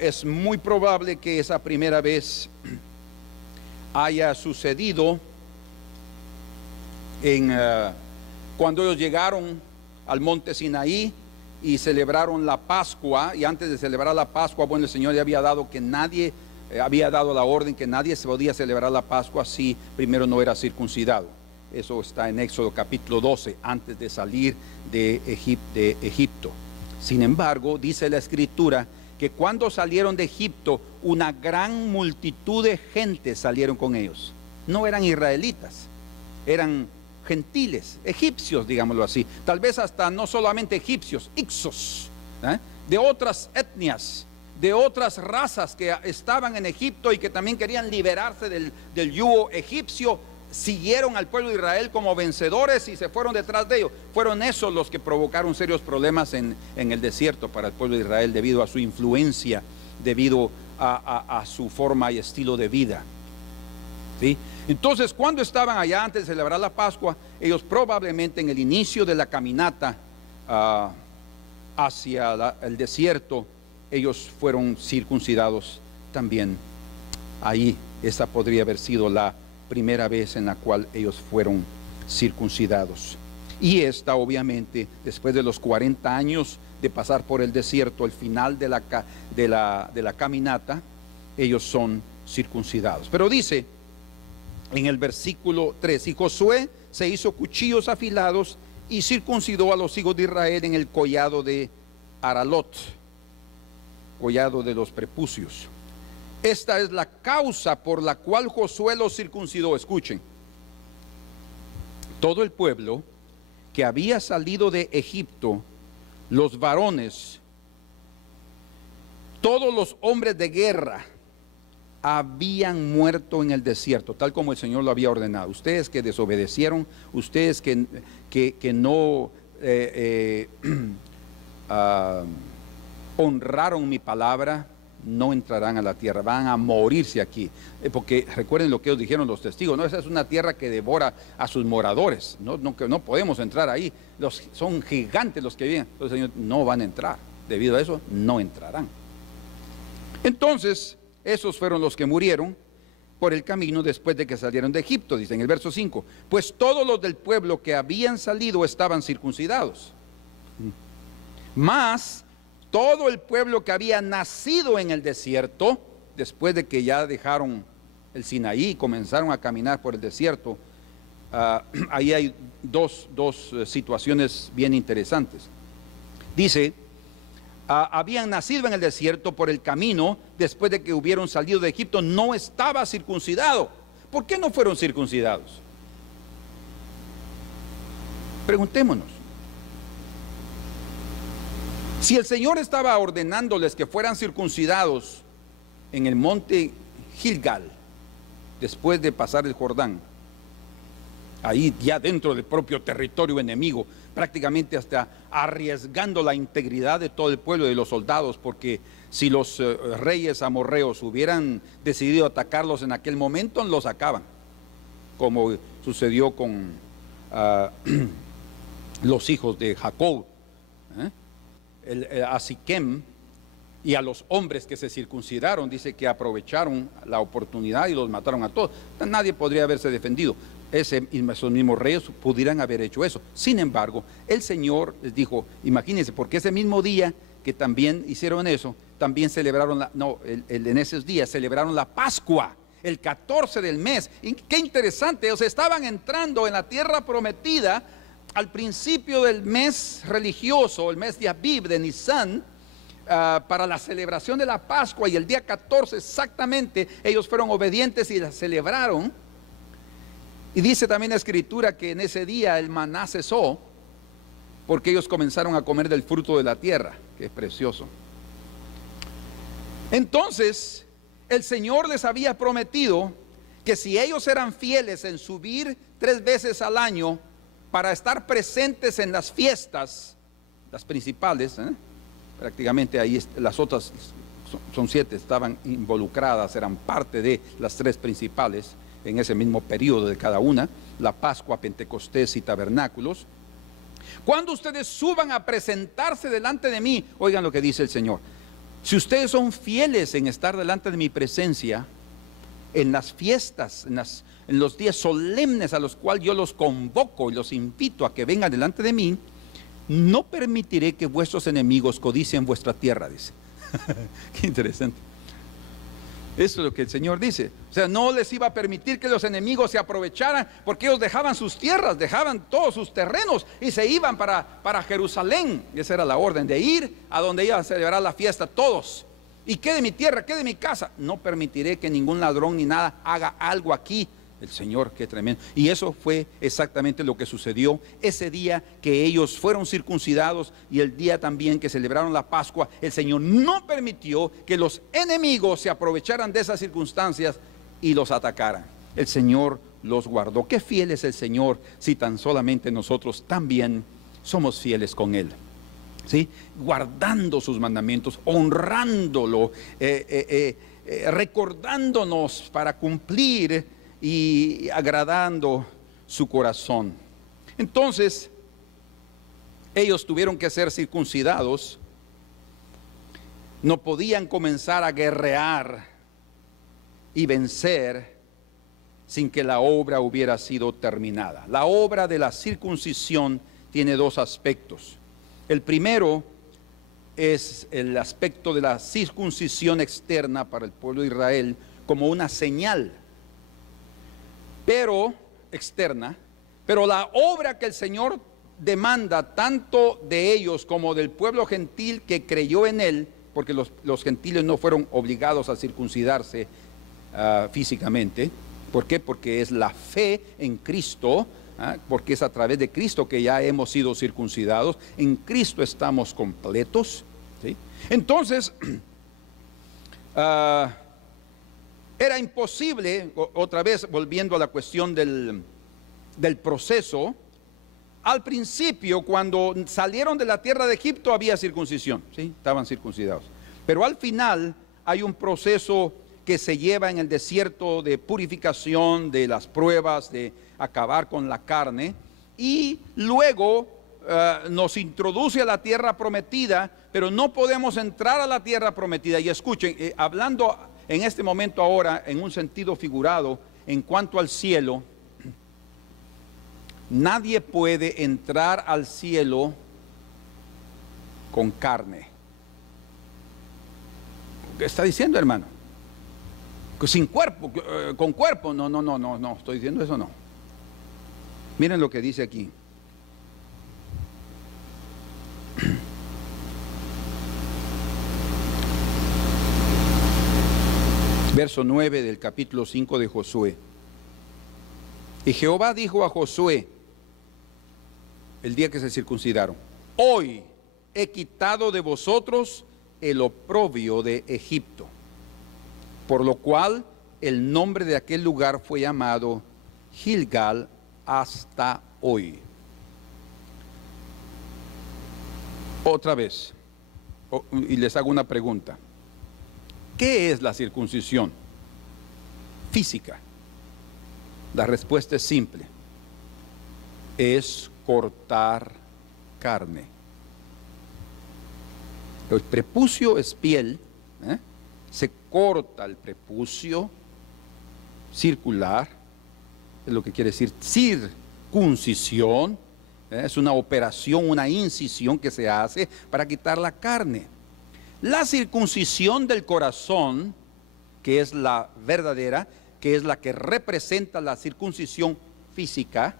es muy probable que esa primera vez haya sucedido cuando ellos llegaron al monte Sinaí y celebraron la Pascua. Y antes de celebrar la Pascua, bueno, el Señor ya había dado que nadie, había dado la orden que nadie se podía celebrar la Pascua si primero no era circuncidado. Eso está en Éxodo capítulo 12, antes de salir de Egipto. Sin embargo, dice la Escritura que cuando salieron de Egipto, una gran multitud de gente salieron con ellos. No eran israelitas, eran gentiles, egipcios, digámoslo así. Tal vez hasta no solamente egipcios, ixos, de otras etnias, de otras razas que estaban en Egipto y que también querían liberarse del yugo egipcio. Siguieron al pueblo de Israel como vencedores y se fueron detrás de ellos. Fueron esos los que provocaron serios problemas en el desierto para el pueblo de Israel, debido a su influencia, debido a su forma y estilo de vida. ¿Sí? Entonces, cuando estaban allá antes de celebrar la Pascua, ellos probablemente en el inicio de la caminata hacia el desierto, ellos fueron circuncidados también. Ahí, esa podría haber sido la primera vez en la cual ellos fueron circuncidados. Y esta, obviamente, después de los 40 años de pasar por el desierto, al final de la caminata, ellos son circuncidados. Pero dice en el versículo 3, y Josué se hizo cuchillos afilados y circuncidó a los hijos de Israel en el collado de Aralot, collado de los prepucios. Esta es la causa por la cual Josué los circuncidó. Escuchen, todo el pueblo que había salido de Egipto, los varones todos los hombres de guerra habían muerto en el desierto, tal como el Señor lo había ordenado. Ustedes que desobedecieron, ustedes que no honraron mi palabra, no entrarán a la tierra, van a morirse aquí. Porque recuerden lo que ellos dijeron los testigos, no, esa es una tierra que devora a sus moradores, que no podemos entrar ahí, son gigantes los que viven. Entonces, Señor, no van a entrar, debido a eso no entrarán. Entonces, esos fueron los que murieron por el camino después de que salieron de Egipto, dice en el verso 5, pues todos los del pueblo que habían salido estaban circuncidados, mas todo el pueblo que había nacido en el desierto, después de que ya dejaron el Sinaí y comenzaron a caminar por el desierto, ahí hay dos situaciones bien interesantes. Dice, habían nacido en el desierto por el camino, después de que hubieron salido de Egipto, no estaba circuncidado. ¿Por qué no fueron circuncidados? Preguntémonos. Si el Señor estaba ordenándoles que fueran circuncidados en el monte Gilgal, después de pasar el Jordán, ahí ya dentro del propio territorio enemigo, prácticamente hasta arriesgando la integridad de todo el pueblo y de los soldados, porque si los reyes amorreos hubieran decidido atacarlos en aquel momento, los sacaban, como sucedió con los hijos de Jacob, a Siquem y a los hombres que se circuncidaron. Dice que aprovecharon la oportunidad y los mataron a todos. Nadie podría haberse defendido. Esos mismos reyes pudieran haber hecho eso. Sin embargo, el Señor les dijo, imagínense, porque ese mismo día que también hicieron eso, también celebraron en esos días celebraron la Pascua, el 14 del mes. Y qué interesante, ellos estaban entrando en la tierra prometida al principio del mes religioso, el mes de Abib, de Nisan, para la celebración de la Pascua, y el día 14 exactamente ellos fueron obedientes y la celebraron. Y dice también la Escritura que en ese día el maná cesó, porque ellos comenzaron a comer del fruto de la tierra, que es precioso. Entonces el Señor les había prometido que si ellos eran fieles en subir 3 veces al año para estar presentes en las fiestas, las principales, prácticamente ahí las otras son 7, estaban involucradas, eran parte de las 3 principales en ese mismo periodo de cada una, la Pascua, Pentecostés y Tabernáculos. Cuando ustedes suban a presentarse delante de mí, oigan lo que dice el Señor, si ustedes son fieles en estar delante de mi presencia, en las fiestas, en los días solemnes a los cuales yo los convoco y los invito a que vengan delante de mí, no permitiré que vuestros enemigos codicien vuestra tierra, dice. Qué interesante. Eso es lo que el Señor dice. O sea, no les iba a permitir que los enemigos se aprovecharan, porque ellos dejaban sus tierras, dejaban todos sus terrenos y se iban para Jerusalén. Y esa era la orden, de ir a donde iban a celebrar la fiesta todos. Y qué de mi tierra, qué de mi casa. No permitiré que ningún ladrón ni nada haga algo aquí. El Señor, qué tremendo. Y eso fue exactamente lo que sucedió ese día que ellos fueron circuncidados, y el día también que celebraron la Pascua. El Señor no permitió que los enemigos se aprovecharan de esas circunstancias y los atacaran. El Señor los guardó. Qué fiel es el Señor, si tan solamente nosotros también somos fieles con Él, ¿sí? Guardando sus mandamientos, honrándolo, recordándonos para cumplir y agradando su corazón. Entonces ellos tuvieron que ser circuncidados, no podían comenzar a guerrear y vencer sin que la obra hubiera sido terminada. La obra de la circuncisión tiene 2 aspectos. El primero es el aspecto de la circuncisión externa para el pueblo de Israel, como una señal pero externa, pero la obra que el Señor demanda tanto de ellos como del pueblo gentil que creyó en Él, porque los gentiles no fueron obligados a circuncidarse físicamente. ¿Por qué? Porque es la fe en Cristo, porque es a través de Cristo que ya hemos sido circuncidados. En Cristo estamos completos, ¿sí? Entonces Era imposible, otra vez volviendo a la cuestión del proceso. Al principio, cuando salieron de la tierra de Egipto, había circuncisión, ¿sí? Estaban circuncidados. Pero al final hay un proceso que se lleva en el desierto de purificación, de las pruebas, de acabar con la carne. Y luego nos introduce a la tierra prometida, pero no podemos entrar a la tierra prometida. Y escuchen, hablando en este momento ahora en un sentido figurado, en cuanto al cielo, nadie puede entrar al cielo con carne. ¿Qué está diciendo, hermano? Sin cuerpo, con cuerpo. No, estoy diciendo eso, no. Miren lo que dice aquí. Verso 9 del capítulo 5 de Josué. Y Jehová dijo a Josué, el día que se circuncidaron: hoy he quitado de vosotros el oprobio de Egipto, por lo cual el nombre de aquel lugar fue llamado Gilgal hasta hoy. Otra vez, y les hago una pregunta. ¿Qué es la circuncisión física? La respuesta es simple: es cortar carne. El prepucio es piel, se corta el prepucio circular, es lo que quiere decir circuncisión, es una operación, una incisión que se hace para quitar la carne. La circuncisión del corazón, que es la verdadera, que es la que representa la circuncisión física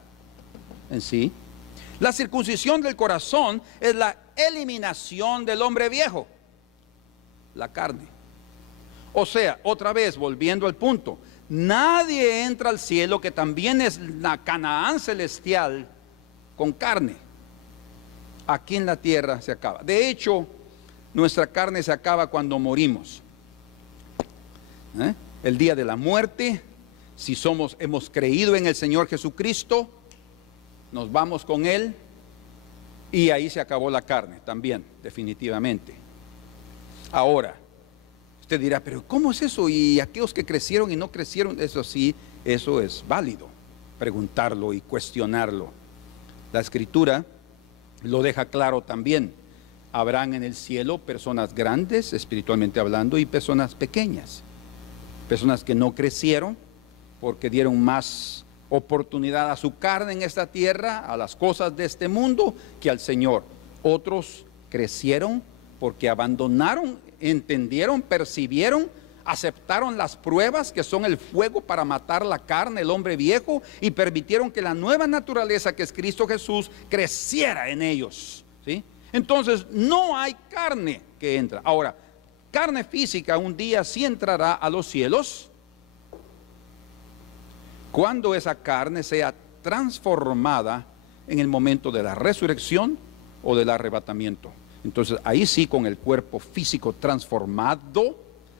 en sí. La circuncisión del corazón es la eliminación del hombre viejo, la carne. O sea, otra vez, volviendo al punto, nadie entra al cielo, que también es la Canaán celestial, con carne. Aquí en la tierra se acaba. De hecho, nuestra carne se acaba cuando morimos. El día de la muerte, si hemos creído en el Señor Jesucristo, nos vamos con Él y ahí se acabó la carne también, definitivamente. Ahora, usted dirá, pero ¿cómo es eso? ¿Y aquellos que crecieron y no crecieron? Eso sí, eso es válido, preguntarlo y cuestionarlo. La Escritura lo deja claro también. Habrán en el cielo personas grandes, espiritualmente hablando, y personas pequeñas. Personas que no crecieron porque dieron más oportunidad a su carne en esta tierra, a las cosas de este mundo, que al Señor. Otros crecieron porque abandonaron, entendieron, percibieron, aceptaron las pruebas, que son el fuego para matar la carne, el hombre viejo, y permitieron que la nueva naturaleza, que es Cristo Jesús, creciera en ellos, ¿sí? Entonces no hay carne que entra. Ahora, carne física un día sí entrará a los cielos, cuando esa carne sea transformada en el momento de la resurrección o del arrebatamiento. Entonces ahí sí, con el cuerpo físico transformado,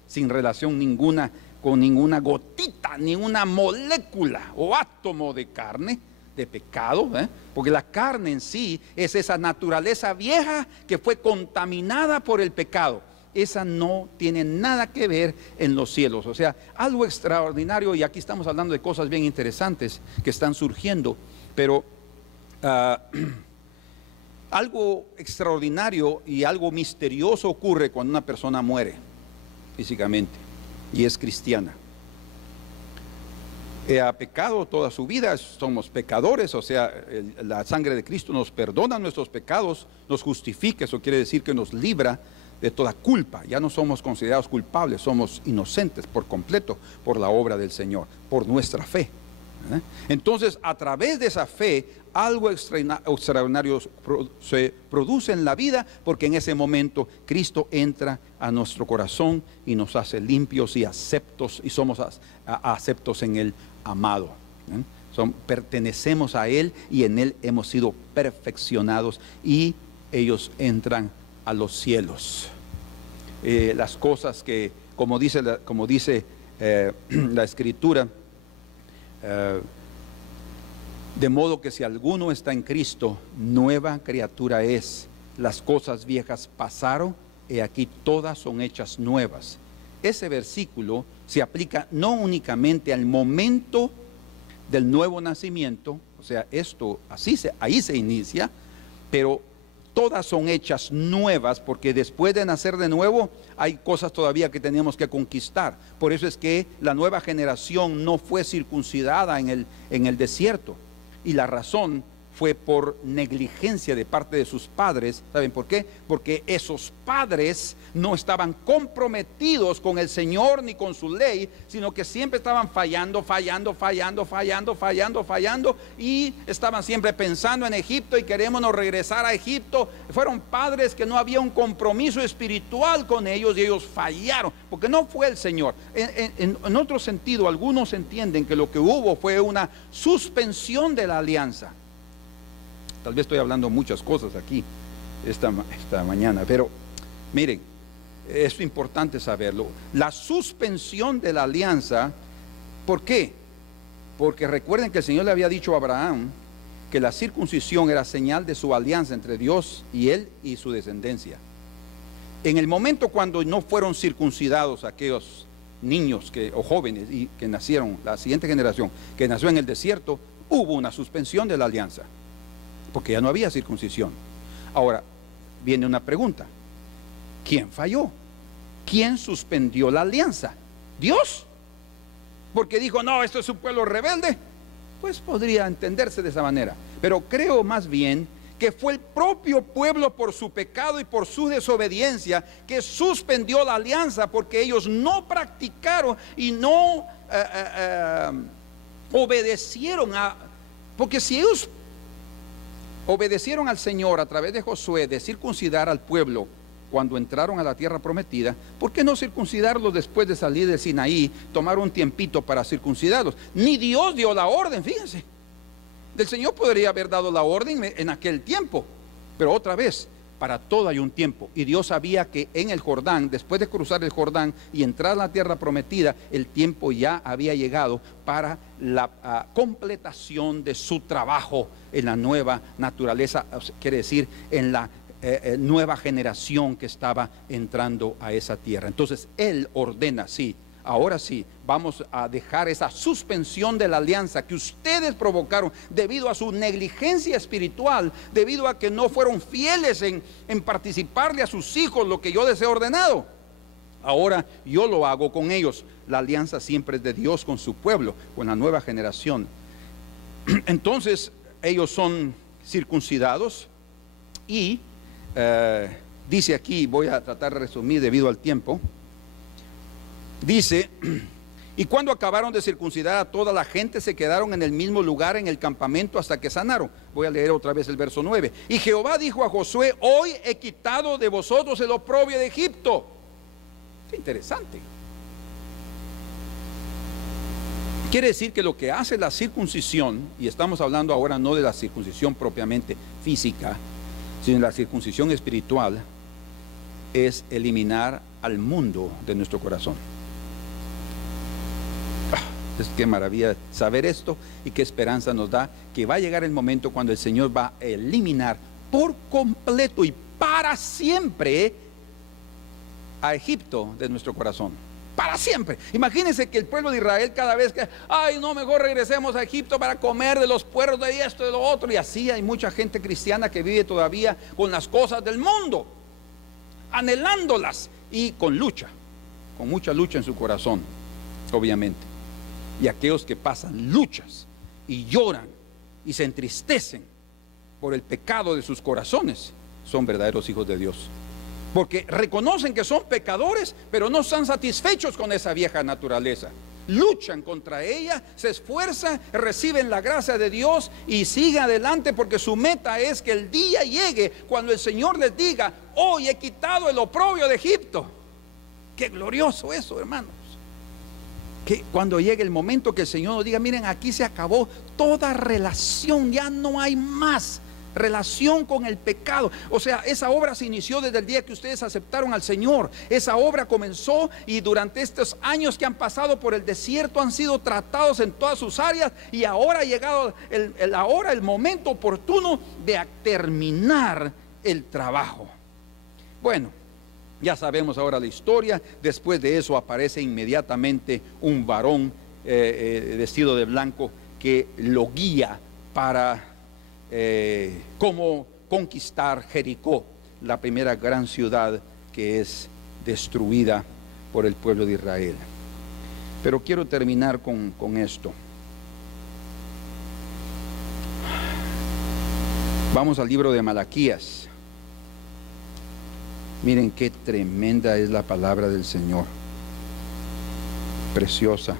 sin relación ninguna con ninguna gotita, ninguna molécula o átomo de carne, de pecado, porque la carne en sí es esa naturaleza vieja que fue contaminada por el pecado. Esa no tiene nada que ver en los cielos. O sea, algo extraordinario, y aquí estamos hablando de cosas bien interesantes que están surgiendo, pero algo extraordinario y algo misterioso ocurre cuando una persona muere físicamente y es cristiana. Ha pecado toda su vida, somos pecadores, o sea, la sangre de Cristo nos perdona nuestros pecados, nos justifica, eso quiere decir que nos libra de toda culpa. Ya no somos considerados culpables, somos inocentes por completo por la obra del Señor, por nuestra fe. Entonces, a través de esa fe, algo extraordinario se produce en la vida, porque en ese momento Cristo entra a nuestro corazón y nos hace limpios y aceptos, y somos aceptos en el amado. Pertenecemos a Él y en Él hemos sido perfeccionados, y ellos entran a los cielos. Las cosas que como dice la Escritura, de modo que si alguno está en Cristo, nueva criatura es. Las cosas viejas pasaron, y aquí todas son hechas nuevas. Ese versículo se aplica no únicamente al momento del nuevo nacimiento, o sea, ahí se inicia, pero todas son hechas nuevas, porque después de nacer de nuevo hay cosas todavía que tenemos que conquistar. Por eso es que la nueva generación no fue circuncidada en el desierto, y la razón fue por negligencia de parte de sus padres. ¿Saben por qué? Porque esos padres no estaban comprometidos con el Señor ni con su ley, sino que siempre estaban fallando, y estaban siempre pensando en Egipto y querémonos regresar a Egipto. Fueron padres que no había un compromiso espiritual con ellos, y ellos fallaron, porque no fue el Señor. En otro sentido, algunos entienden que lo que hubo fue una suspensión de la alianza. Tal vez estoy hablando muchas cosas aquí esta mañana, pero miren, es importante saberlo. La suspensión de la alianza, ¿por qué? Porque recuerden que el Señor le había dicho a Abraham que la circuncisión era señal de su alianza entre Dios y él y su descendencia. En el momento cuando no fueron circuncidados aquellos niños o jóvenes que nacieron, la siguiente generación que nació en el desierto, hubo una suspensión de la alianza, porque ya no había circuncisión. Ahora viene una pregunta: ¿quién falló? ¿Quién suspendió la alianza? ¿Dios? Porque dijo, no, esto es un pueblo rebelde. Pues podría entenderse de esa manera, pero creo más bien que fue el propio pueblo, por su pecado y por su desobediencia, que suspendió la alianza, porque ellos no practicaron y no obedecieron porque si ellos obedecieron al Señor a través de Josué de circuncidar al pueblo cuando entraron a la tierra prometida, ¿por qué no circuncidarlos después de salir del Sinaí? Tomar un tiempito para circuncidarlos. Ni Dios dio la orden, fíjense. Del Señor podría haber dado la orden en aquel tiempo, pero otra vez, para todo hay un tiempo. Y Dios sabía que en el Jordán, después de cruzar el Jordán y entrar a la tierra prometida, el tiempo ya había llegado para la completación de su trabajo en la nueva naturaleza, quiere decir en la nueva generación que estaba entrando a esa tierra. Entonces Él ordena, sí, ahora sí, vamos a dejar esa suspensión de la alianza que ustedes provocaron debido a su negligencia espiritual, debido a que no fueron fieles en participarle a sus hijos lo que yo les he ordenado. Ahora yo lo hago con ellos. La alianza siempre es de Dios con su pueblo, con la nueva generación. Entonces ellos son circuncidados y dice aquí, voy a tratar de resumir debido al tiempo. Dice: y cuando acabaron de circuncidar a toda la gente, se quedaron en el mismo lugar en el campamento hasta que sanaron. Voy a leer otra vez el verso 9. Y Jehová dijo a Josué: hoy he quitado de vosotros el oprobio de Egipto. Qué interesante. Quiere decir que lo que hace la circuncisión, y estamos hablando ahora no de la circuncisión propiamente física, sino la circuncisión espiritual, es eliminar al mundo de nuestro corazón. Es qué maravilla saber esto, y qué esperanza nos da que va a llegar el momento cuando el Señor va a eliminar por completo y para siempre a Egipto de nuestro corazón. Para siempre. Imagínense que el pueblo de Israel, cada vez que, ay no, mejor regresemos a Egipto para comer de los puerros de esto, de lo otro. Y así hay mucha gente cristiana que vive todavía con las cosas del mundo, anhelándolas, y con mucha lucha en su corazón, obviamente. Y aquellos que pasan luchas y lloran y se entristecen por el pecado de sus corazones, son verdaderos hijos de Dios, porque reconocen que son pecadores, pero no están satisfechos con esa vieja naturaleza. Luchan contra ella, se esfuerzan, reciben la gracia de Dios y siguen adelante, porque su meta es que el día llegue cuando el Señor les diga: hoy he quitado el oprobio de Egipto. Qué glorioso eso, hermanos. Que cuando llegue el momento que el Señor nos diga: miren, aquí se acabó toda relación, ya no hay más relación con el pecado. O sea, esa obra se inició desde el día que ustedes aceptaron al Señor. Esa obra comenzó y durante estos años que han pasado por el desierto han sido tratados en todas sus áreas, y ahora ha llegado el momento oportuno de terminar el trabajo. Bueno, ya sabemos ahora la historia. Después de eso aparece inmediatamente un varón vestido de blanco que lo guía para cómo conquistar Jericó, la primera gran ciudad que es destruida por el pueblo de Israel. Pero quiero terminar con esto. Vamos al libro de Malaquías. Miren qué tremenda es la palabra del Señor, preciosa.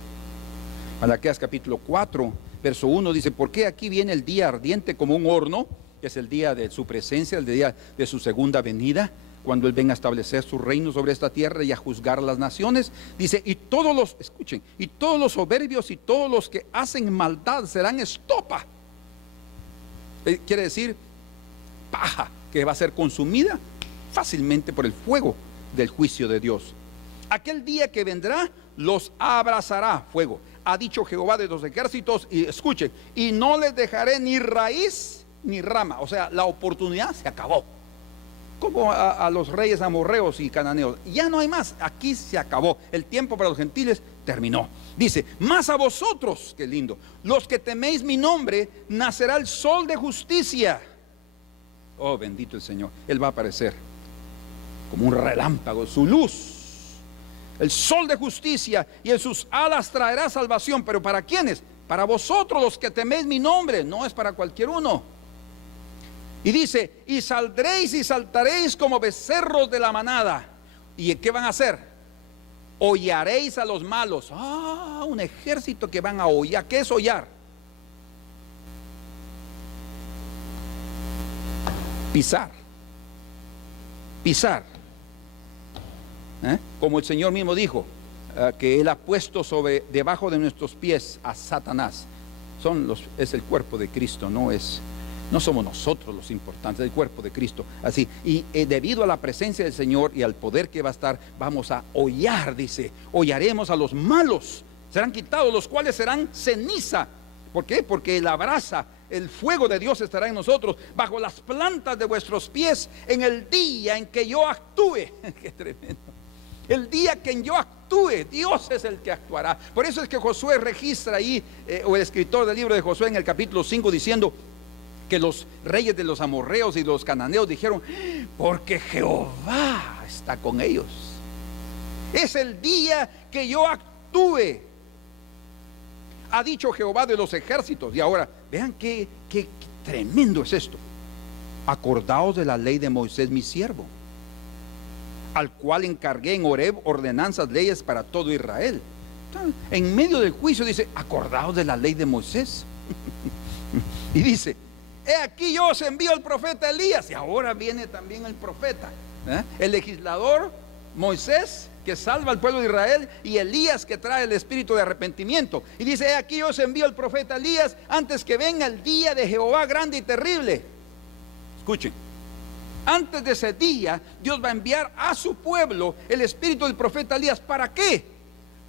Malaquías capítulo 4, verso 1 dice: porque aquí viene el día ardiente como un horno, que es el día de su presencia, el día de su segunda venida, cuando Él venga a establecer su reino sobre esta tierra y a juzgar a las naciones. Dice: y todos los, escuchen, y todos los soberbios y todos los que hacen maldad serán estopa. Quiere decir paja que va a ser consumida fácilmente por el fuego del juicio de Dios. Aquel día que vendrá los abrazará fuego, ha dicho Jehová de los ejércitos. Y escuchen: y no les dejaré ni raíz ni rama. O sea, la oportunidad se acabó. Como a los reyes amorreos y cananeos, ya no hay más. Aquí se acabó. El tiempo para los gentiles terminó. Dice: mas a vosotros, qué lindo, los que teméis mi nombre, nacerá el sol de justicia. Oh, bendito el Señor. Él va a aparecer como un relámpago, su luz, el sol de justicia, y en sus alas traerá salvación. ¿Pero para quiénes? Para vosotros los que teméis mi nombre. No es para cualquier uno. Y dice: y saldréis y saltaréis como becerros de la manada. ¿Y qué van a hacer? Hollaréis a los malos. Un ejército que van a hollar. ¿Qué es hollar? Pisar. Como el Señor mismo dijo, que Él ha puesto debajo de nuestros pies a Satanás. Es el cuerpo de Cristo, no somos nosotros los importantes, el cuerpo de Cristo. Así, y debido a la presencia del Señor y al poder que va a estar, vamos a hollar, dice: hollaremos a los malos, serán quitados, los cuales serán ceniza. ¿Por qué? Porque la brasa, el fuego de Dios estará en nosotros, bajo las plantas de vuestros pies, en el día en que yo actúe. Qué tremendo. El día que yo actúe, Dios es el que actuará. Por eso es que Josué registra ahí, o el escritor del libro de Josué en el capítulo 5, diciendo que los reyes de los amorreos y los cananeos dijeron: porque Jehová está con ellos. Es el día que yo actúe, ha dicho Jehová de los ejércitos. Y ahora, vean qué tremendo es esto. Acordaos de la ley de Moisés mi siervo, al cual encargué en Horeb ordenanzas, leyes para todo Israel. En medio del juicio dice: acordaos de la ley de Moisés. Y dice: he aquí yo os envío al profeta Elías. Y ahora viene también el profeta, el legislador Moisés, que salva al pueblo de Israel, y Elías, que trae el espíritu de arrepentimiento. Y dice: he aquí yo os envío al profeta Elías antes que venga el día de Jehová grande y terrible. Escuchen: antes de ese día Dios va a enviar a su pueblo el espíritu del profeta Elías. ¿Para qué?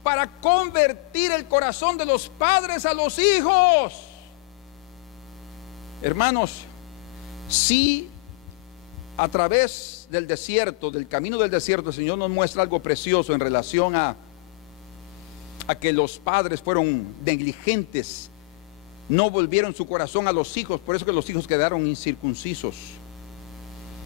Para convertir el corazón de los padres a los hijos. Hermanos, si a través del desierto, del camino del desierto, el Señor nos muestra algo precioso en relación a que los padres fueron negligentes, no volvieron su corazón a los hijos, por eso que los hijos quedaron incircuncisos.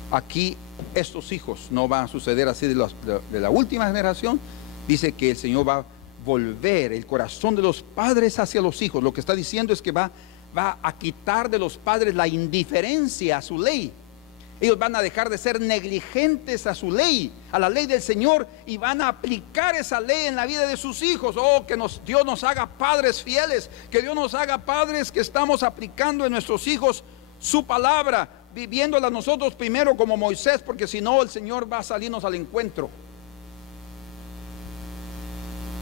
Aquí estos hijos no van a suceder así de la última generación. Dice que el Señor va a volver el corazón de los padres hacia los hijos. Lo que está diciendo es que va a quitar de los padres la indiferencia a su ley. Ellos van a dejar de ser negligentes a su ley, a la ley del Señor, y van a aplicar esa ley en la vida de sus hijos. Oh, que Dios nos haga padres fieles, que Dios nos haga padres que estamos aplicando en nuestros hijos su palabra, viviéndola nosotros primero como Moisés, porque si no el Señor va a salirnos al encuentro.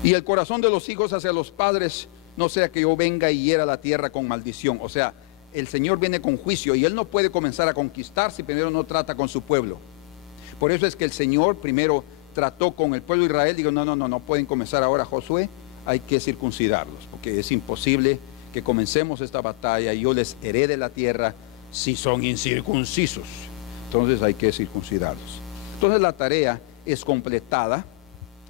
Y el corazón de los hijos hacia los padres, no sea que yo venga y hiera la tierra con maldición. O sea, el Señor viene con juicio y Él no puede comenzar a conquistar si primero no trata con su pueblo. Por eso es que el Señor primero trató con el pueblo de Israel. Digo, no pueden comenzar ahora, Josué, hay que circuncidarlos, porque es imposible que comencemos esta batalla y yo les herede la tierra si son incircuncisos. Entonces hay que circuncidarlos. Entonces la tarea es completada,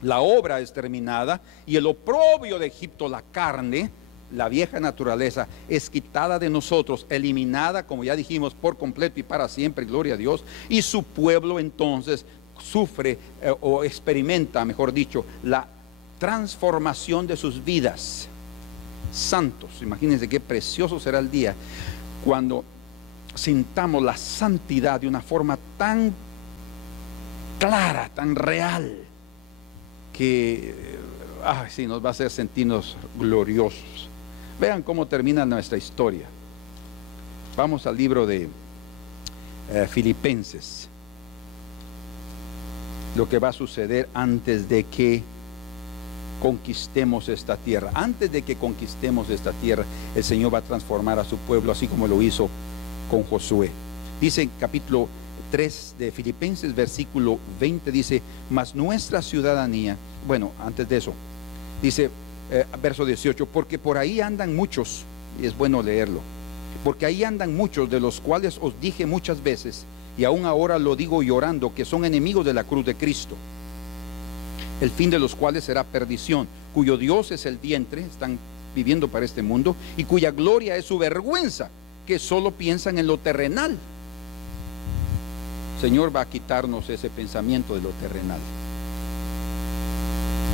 la obra es terminada y el oprobio de Egipto, la carne, la vieja naturaleza, es quitada de nosotros, eliminada, como ya dijimos, por completo y para siempre, gloria a Dios. Y su pueblo entonces sufre o experimenta, mejor dicho, la transformación de sus vidas. Santos, imagínense qué precioso será el día cuando sintamos la santidad de una forma tan clara, tan real, que sí, nos va a hacer sentirnos gloriosos. Vean cómo termina nuestra historia. Vamos al libro de Filipenses. Lo que va a suceder antes de que conquistemos esta tierra. Antes de que conquistemos esta tierra, el Señor va a transformar a su pueblo, así como lo hizo con Josué. Dice en capítulo 3 de Filipenses, versículo 20, dice: mas nuestra ciudadanía, bueno, antes de eso, dice, verso 18, porque por ahí andan muchos, y es bueno leerlo, porque ahí andan muchos, de los cuales os dije muchas veces, y aún ahora lo digo llorando, que son enemigos de la cruz de Cristo, el fin de los cuales será perdición, cuyo Dios es el vientre, están viviendo para este mundo, y cuya gloria es su vergüenza, que solo piensan en lo terrenal. Señor va a quitarnos ese pensamiento de lo terrenal.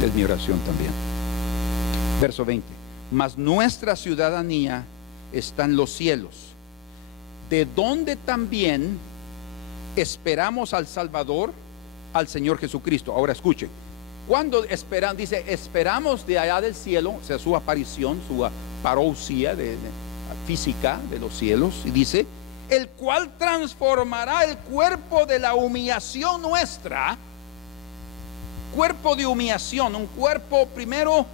Es mi oración también. Verso 20: mas nuestra ciudadanía está en los cielos, de donde también esperamos al Salvador, al Señor Jesucristo. Ahora escuchen, cuando esperan, dice, esperamos de allá del cielo, o sea, su aparición, su parousia física de los cielos, y dice, el cual transformará el cuerpo de la humillación nuestra. Cuerpo de humillación, un cuerpo primero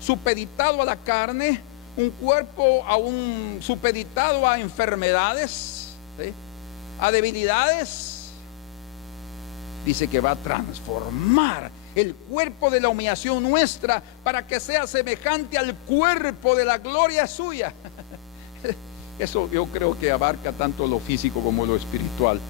supeditado a la carne, un cuerpo aún supeditado a enfermedades, ¿sí?, a debilidades. Dice que va a transformar el cuerpo de la humillación nuestra para que sea semejante al cuerpo de la gloria suya. Eso yo creo que abarca tanto lo físico como lo espiritual.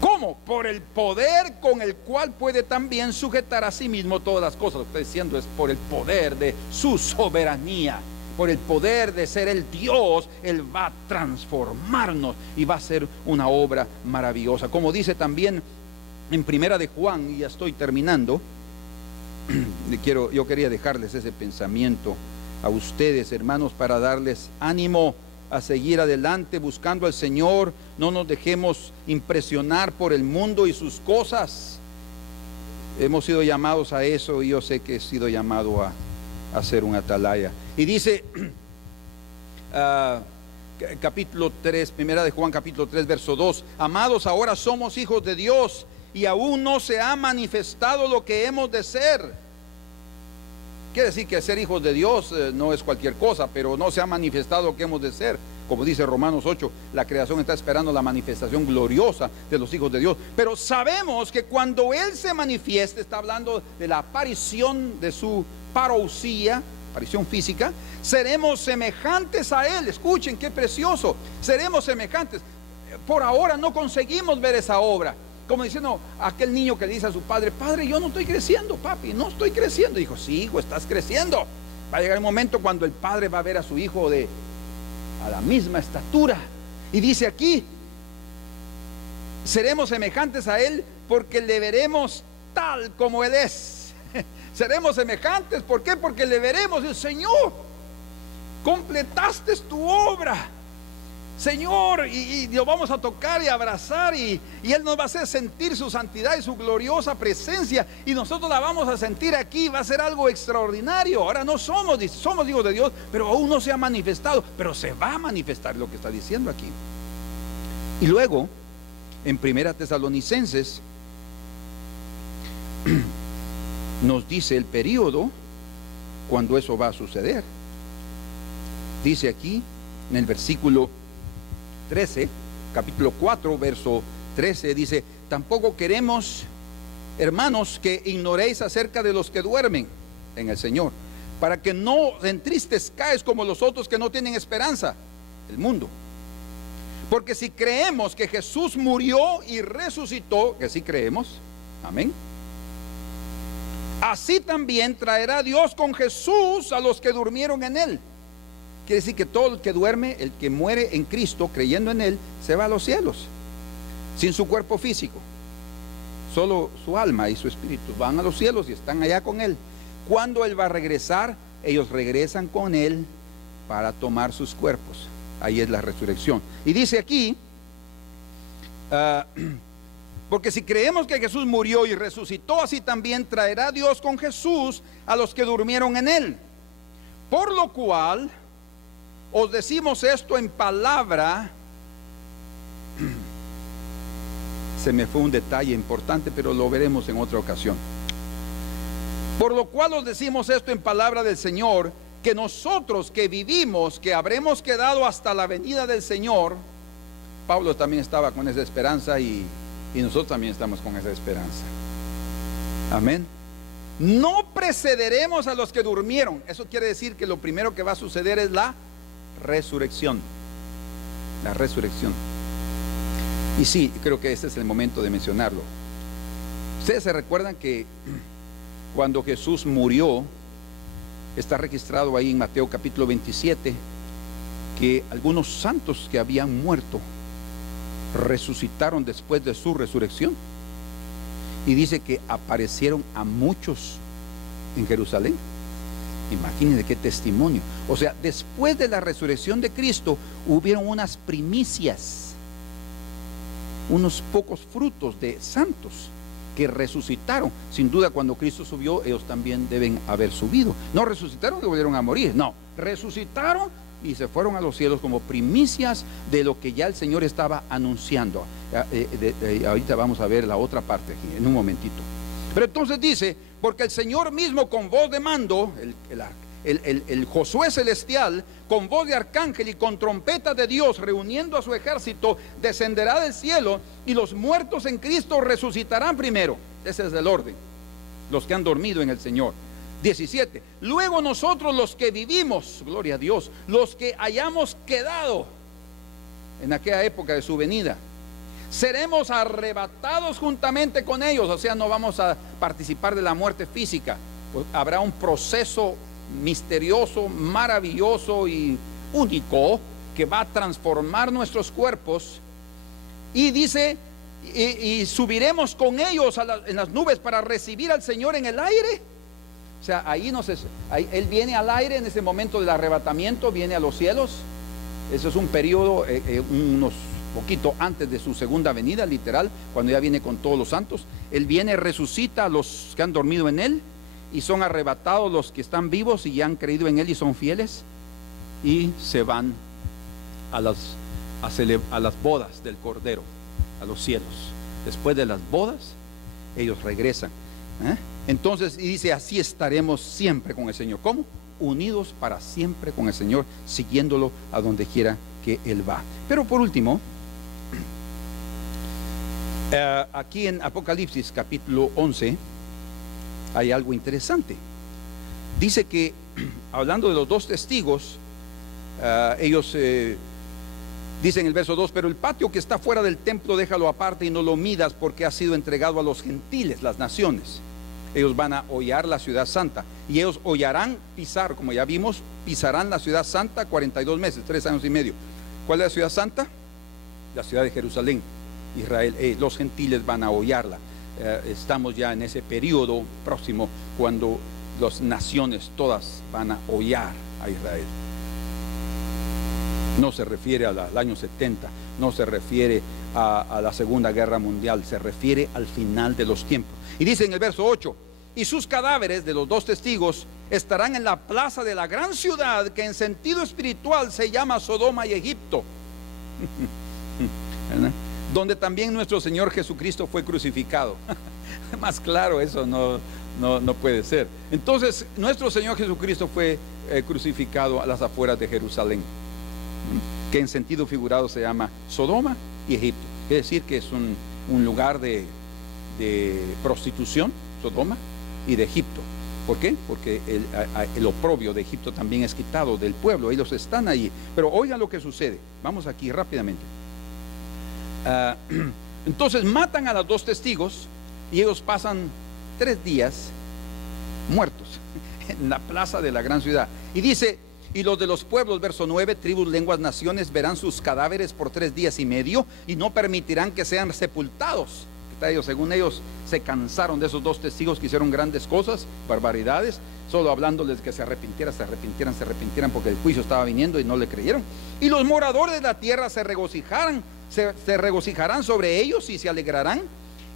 ¿Cómo? Por el poder con el cual puede también sujetar a sí mismo todas las cosas. Lo que está diciendo es por el poder de su soberanía, por el poder de ser el Dios. Él va a transformarnos y va a ser una obra maravillosa. Como dice también en Primera de Juan, y ya estoy terminando, yo quería dejarles ese pensamiento a ustedes, hermanos, para darles ánimo a seguir adelante buscando al Señor. No nos dejemos impresionar por el mundo y sus cosas. Hemos sido llamados a eso, y yo sé que he sido llamado a ser un atalaya. Y dice capítulo 3, Primera de Juan capítulo 3 verso 2: amados, ahora somos hijos de Dios, y aún no se ha manifestado lo que hemos de ser. Quiere decir que ser hijos de Dios no es cualquier cosa, pero no se ha manifestado lo que hemos de ser. Como dice Romanos 8, la creación está esperando la manifestación gloriosa de los hijos de Dios. Pero sabemos que cuando Él se manifieste, está hablando de la aparición de su parousia, aparición física, seremos semejantes a Él. Escuchen qué precioso, seremos semejantes. Por ahora no conseguimos ver esa obra. Como diciendo aquel niño que le dice a su padre: padre, yo no estoy creciendo, papi, no estoy creciendo. Dijo: sí, hijo, estás creciendo. Va a llegar el momento cuando el padre va a ver a su hijo a la misma estatura. Y dice aquí: seremos semejantes a Él porque le veremos tal como Él es. Seremos semejantes, ¿por qué? Porque le veremos. El Señor, completaste tu obra, Señor, y lo vamos a tocar y abrazar, y Él nos va a hacer sentir su santidad y su gloriosa presencia, y nosotros la vamos a sentir aquí. Va a ser algo extraordinario. Ahora no somos hijos de Dios, pero aún no se ha manifestado, pero se va a manifestar, lo que está diciendo aquí. Y luego en Primera Tesalonicenses nos dice el periodo cuando eso va a suceder. Dice aquí en el versículo 13, capítulo 4, verso 13, dice: tampoco queremos, hermanos, que ignoréis acerca de los que duermen en el Señor, para que no entristezcáis como los otros que no tienen esperanza, el mundo. Porque si creemos que Jesús murió y resucitó, que sí creemos, amén, así también traerá Dios con Jesús a los que durmieron en Él. Quiere decir que todo el que duerme, el que muere en Cristo creyendo en Él, se va a los cielos, sin su cuerpo físico. Solo su alma y su espíritu van a los cielos y están allá con Él. Cuando Él va a regresar, ellos regresan con Él para tomar sus cuerpos. Ahí es la resurrección. Y dice aquí, porque si creemos que Jesús murió y resucitó, así también traerá Dios con Jesús a los que durmieron en Él. Por lo cual os decimos esto en palabra. Se me fue un detalle importante, pero lo veremos en otra ocasión. Por lo cual os decimos esto en palabra del Señor, que nosotros que vivimos, que habremos quedado hasta la venida del Señor. Pablo también estaba con esa esperanza y nosotros también estamos con esa esperanza. Amén. No precederemos a los que durmieron. Eso quiere decir que lo primero que va a suceder es la resurrección. La resurrección. Y sí, creo que este es el momento de mencionarlo. Ustedes se recuerdan que cuando Jesús murió, está registrado ahí en Mateo capítulo 27, que algunos santos que habían muerto resucitaron después de su resurrección. Y dice que aparecieron a muchos en Jerusalén. Imagínense qué testimonio. O sea, después de la resurrección de Cristo, hubieron unas primicias, unos pocos frutos de santos que resucitaron. Sin duda, cuando Cristo subió, ellos también deben haber subido. No resucitaron y volvieron a morir, no, resucitaron y se fueron a los cielos como primicias de lo que ya el Señor estaba anunciando. Ahorita vamos a ver la otra parte aquí, en un momentito. Pero entonces dice: porque el Señor mismo con voz de mando, el Josué celestial, con voz de arcángel y con trompeta de Dios, reuniendo a su ejército, descenderá del cielo, y los muertos en Cristo resucitarán primero. Ese es el orden, los que han dormido en el Señor. 17. Luego nosotros los que vivimos, gloria a Dios, los que hayamos quedado en aquella época de su venida, seremos arrebatados juntamente con ellos. O sea, no vamos a participar de la muerte física. Pues habrá un proceso misterioso, maravilloso y único que va a transformar nuestros cuerpos. Y dice: y subiremos con ellos en las nubes para recibir al Señor en el aire. O sea, ahí Él viene al aire en ese momento del arrebatamiento, viene a los cielos. Eso es un periodo, unos poquito antes de su segunda venida, literal, cuando ya viene con todos los santos. Él viene, resucita a los que han dormido en Él, y son arrebatados los que están vivos y ya han creído en Él y son fieles, y se van a las bodas del Cordero, a los cielos. Después de las bodas, ellos regresan. Entonces, y dice: así estaremos siempre con el Señor. ¿Cómo? Unidos para siempre con el Señor, siguiéndolo a donde quiera que Él va. Pero por último, aquí en Apocalipsis capítulo 11 hay algo interesante. Dice que, hablando de los dos testigos, ellos dicen en el verso 2: pero el patio que está fuera del templo déjalo aparte y no lo midas, porque ha sido entregado a los gentiles, las naciones. Ellos van a hollar la ciudad santa, y ellos hollarán, pisar, como ya vimos, pisarán la ciudad santa 42 meses, 3 años y medio. ¿Cuál es la ciudad santa? La ciudad de Jerusalén, Israel. Los gentiles van a hollarla. Estamos ya en ese periodo próximo cuando las naciones todas van a hollar a Israel. No se refiere al año 70, no se refiere a la Segunda Guerra Mundial, se refiere al final de los tiempos. Y dice en el verso 8: y sus cadáveres de los dos testigos estarán en la plaza de la gran ciudad, que en sentido espiritual se llama Sodoma y Egipto, donde también nuestro Señor Jesucristo fue crucificado. Más claro eso no puede ser. Entonces, nuestro Señor Jesucristo fue crucificado a las afueras de Jerusalén. que en sentido figurado se llama Sodoma y Egipto. Es decir, que es un lugar de prostitución, Sodoma, y de Egipto. ¿Por qué? Porque el oprobio de Egipto también es quitado del pueblo. Ellos están ahí. Pero oigan lo que sucede. Vamos aquí rápidamente. Entonces matan a los 2 testigos y ellos pasan 3 días muertos en la plaza de la gran ciudad. Y dice: y los de los pueblos, verso 9, tribus, lenguas, naciones, verán sus cadáveres por 3 días y medio y no permitirán que sean sepultados. Ellos, según ellos, se cansaron de esos 2 testigos que hicieron grandes cosas, barbaridades, solo hablándoles que se arrepintieran, porque el juicio estaba viniendo y no le creyeron. Y los moradores de la tierra se regocijarán sobre ellos y se alegrarán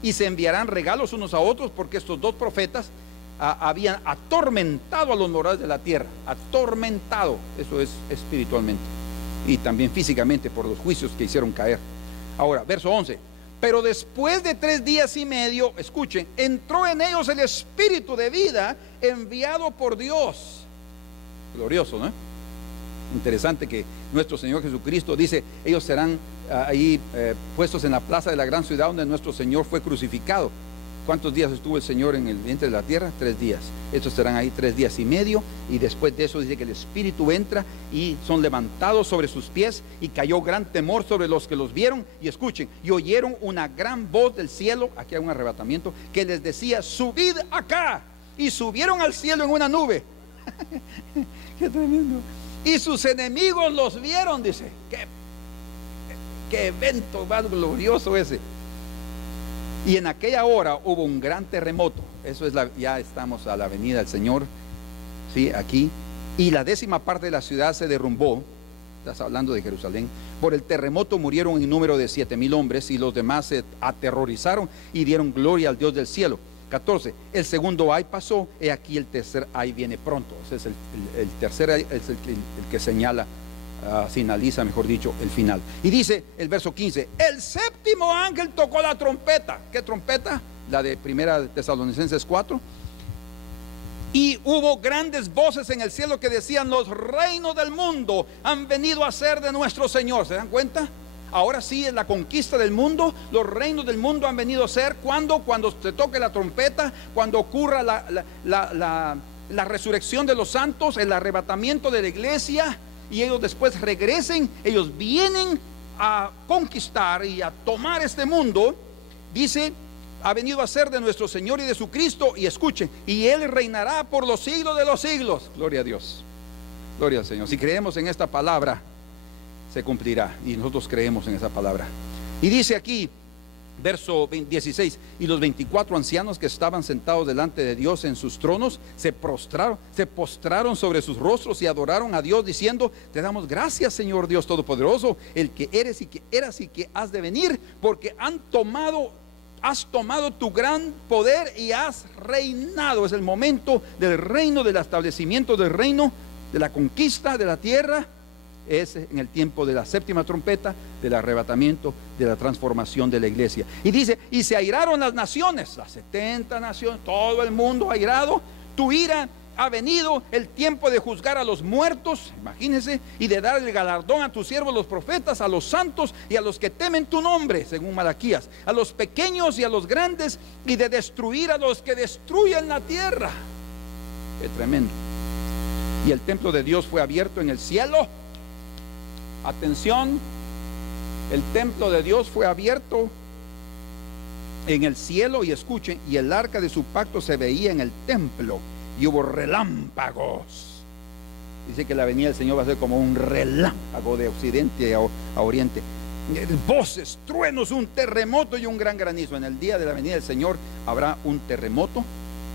y se enviarán regalos unos a otros, porque estos 2 profetas habían atormentado a los moradores de la tierra. Atormentado, eso es espiritualmente y también físicamente, por los juicios que hicieron caer. Ahora, verso 11: pero después de 3 días y medio, escuchen, entró en ellos el espíritu de vida enviado por Dios. Glorioso, ¿no? Interesante que nuestro Señor Jesucristo dice: ellos serán ahí puestos en la plaza de la gran ciudad donde nuestro Señor fue crucificado. ¿Cuántos días estuvo el Señor en el vientre de la tierra? 3 días. Estos serán ahí 3 días y medio. Y después de eso dice que el Espíritu entra y son levantados sobre sus pies, y cayó gran temor sobre los que los vieron. Y escuchen, y oyeron una gran voz del cielo, aquí hay un arrebatamiento, que les decía: subid acá. Y subieron al cielo en una nube. Qué tremendo. Y sus enemigos los vieron, dice. Qué evento más glorioso ese. Y en aquella hora hubo un gran terremoto. Eso es ya estamos a la venida del Señor, ¿sí? Aquí. Y la 10ª parte de la ciudad se derrumbó. Estás hablando de Jerusalén. Por el terremoto murieron en número de 7,000 hombres, y los demás se aterrorizaron y dieron gloria al Dios del cielo. 14. El segundo ay pasó, he aquí el tercer ay viene pronto. Ese es el tercer ay, es el que señala, finaliza, mejor dicho, el final. Y dice el verso 15: el 7º ángel tocó la trompeta. ¿Qué trompeta? La de 1 Tesalonicenses 4. Y hubo grandes voces en el cielo que decían: los reinos del mundo han venido a ser de nuestro Señor. ¿Se dan cuenta? Ahora sí es la conquista del mundo. Los reinos del mundo han venido a ser cuando se toque la trompeta, cuando ocurra la resurrección de los santos, el arrebatamiento de la iglesia, y ellos después regresen. Ellos vienen a conquistar y a tomar este mundo. Dice: ha venido a ser de nuestro Señor y de su Cristo. Y escuchen: y Él reinará por los siglos de los siglos. Gloria a Dios, gloria al Señor. Si creemos en esta palabra, se cumplirá, y nosotros creemos en esa palabra. Y dice aquí, verso 16: y los 24 ancianos que estaban sentados delante de Dios en sus tronos se postraron sobre sus rostros y adoraron a Dios, diciendo: te damos gracias, Señor Dios Todopoderoso, el que eres y que eras y que has de venir, porque has tomado tu gran poder y has reinado. Es el momento del reino, del establecimiento del reino, de la conquista de la tierra. Es en el tiempo de la 7ª trompeta, del arrebatamiento, de la transformación de la iglesia. Y dice: y se airaron las naciones, las 70 naciones, todo el mundo airado. Tu ira ha venido, el tiempo de juzgar a los muertos, imagínense, y de dar el galardón a tus siervos los profetas, a los santos y a los que temen tu nombre, según Malaquías, a los pequeños y a los grandes, y de destruir a los que destruyen la tierra. Qué tremendo. Y el templo de Dios fue abierto en el cielo. Atención, el templo de Dios fue abierto en el cielo. Y escuchen: y el arca de su pacto se veía en el templo, y hubo relámpagos. Dice que la venida del Señor va a ser como un relámpago de occidente a oriente. Voces, truenos, un terremoto y un gran granizo. En el día de la venida del Señor habrá un terremoto,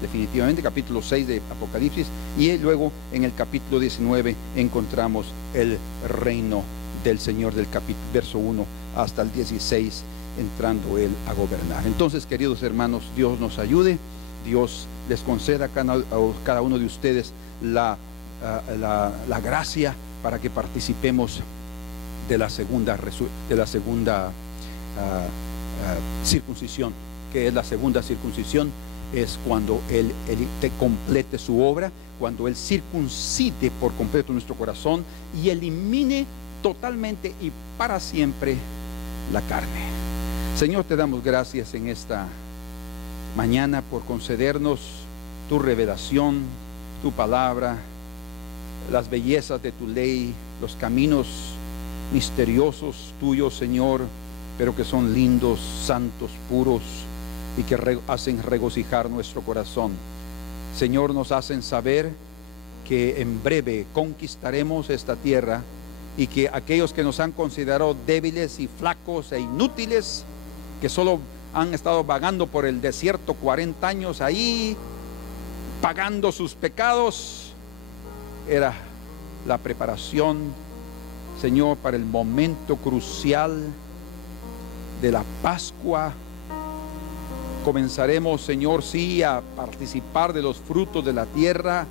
definitivamente. Capítulo 6 de Apocalipsis. Y luego en el capítulo 19 encontramos el reino del Señor, del verso 1 hasta el 16, entrando Él a gobernar. Entonces, queridos hermanos, Dios nos ayude. Dios les conceda a cada uno de ustedes la gracia para que participemos de la segunda circuncisión. Que es la segunda circuncisión? Es cuando Él te complete su obra, cuando Él circuncide por completo nuestro corazón y elimine totalmente y para siempre la carne. Señor, te damos gracias en esta mañana por concedernos tu revelación, tu palabra, las bellezas de tu ley, los caminos misteriosos tuyos, Señor, pero que son lindos, santos, puros y que hacen regocijar nuestro corazón. Señor, nos hacen saber que en breve conquistaremos esta tierra y que aquellos que nos han considerado débiles y flacos e inútiles, que solo han estado vagando por el desierto 40 años ahí, pagando sus pecados, era la preparación, Señor, para el momento crucial de la Pascua. Comenzaremos, Señor, sí, a participar de los frutos de la tierra,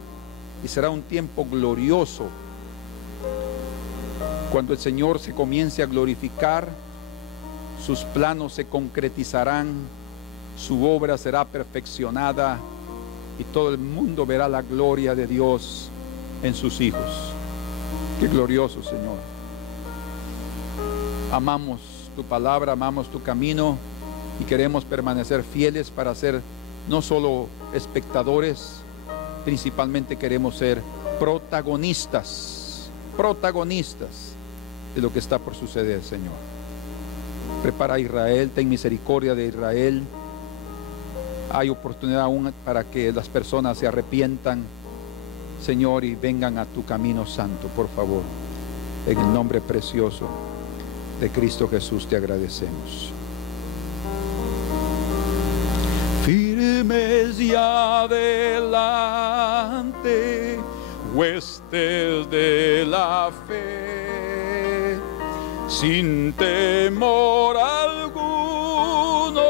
y será un tiempo glorioso cuando el Señor se comience a glorificar. Sus planos se concretizarán, su obra será perfeccionada y todo el mundo verá la gloria de Dios en sus hijos. Qué glorioso, Señor. Amamos tu palabra, amamos tu camino y queremos permanecer fieles para ser no solo espectadores, principalmente queremos ser protagonistas de lo que está por suceder, Señor. Prepara a Israel, ten misericordia de Israel. Hay oportunidad aún para que las personas se arrepientan, Señor, y vengan a tu camino santo, por favor. En el nombre precioso de Cristo Jesús te agradecemos. Firmes y adelante, huestes de la fe, sin temor alguno,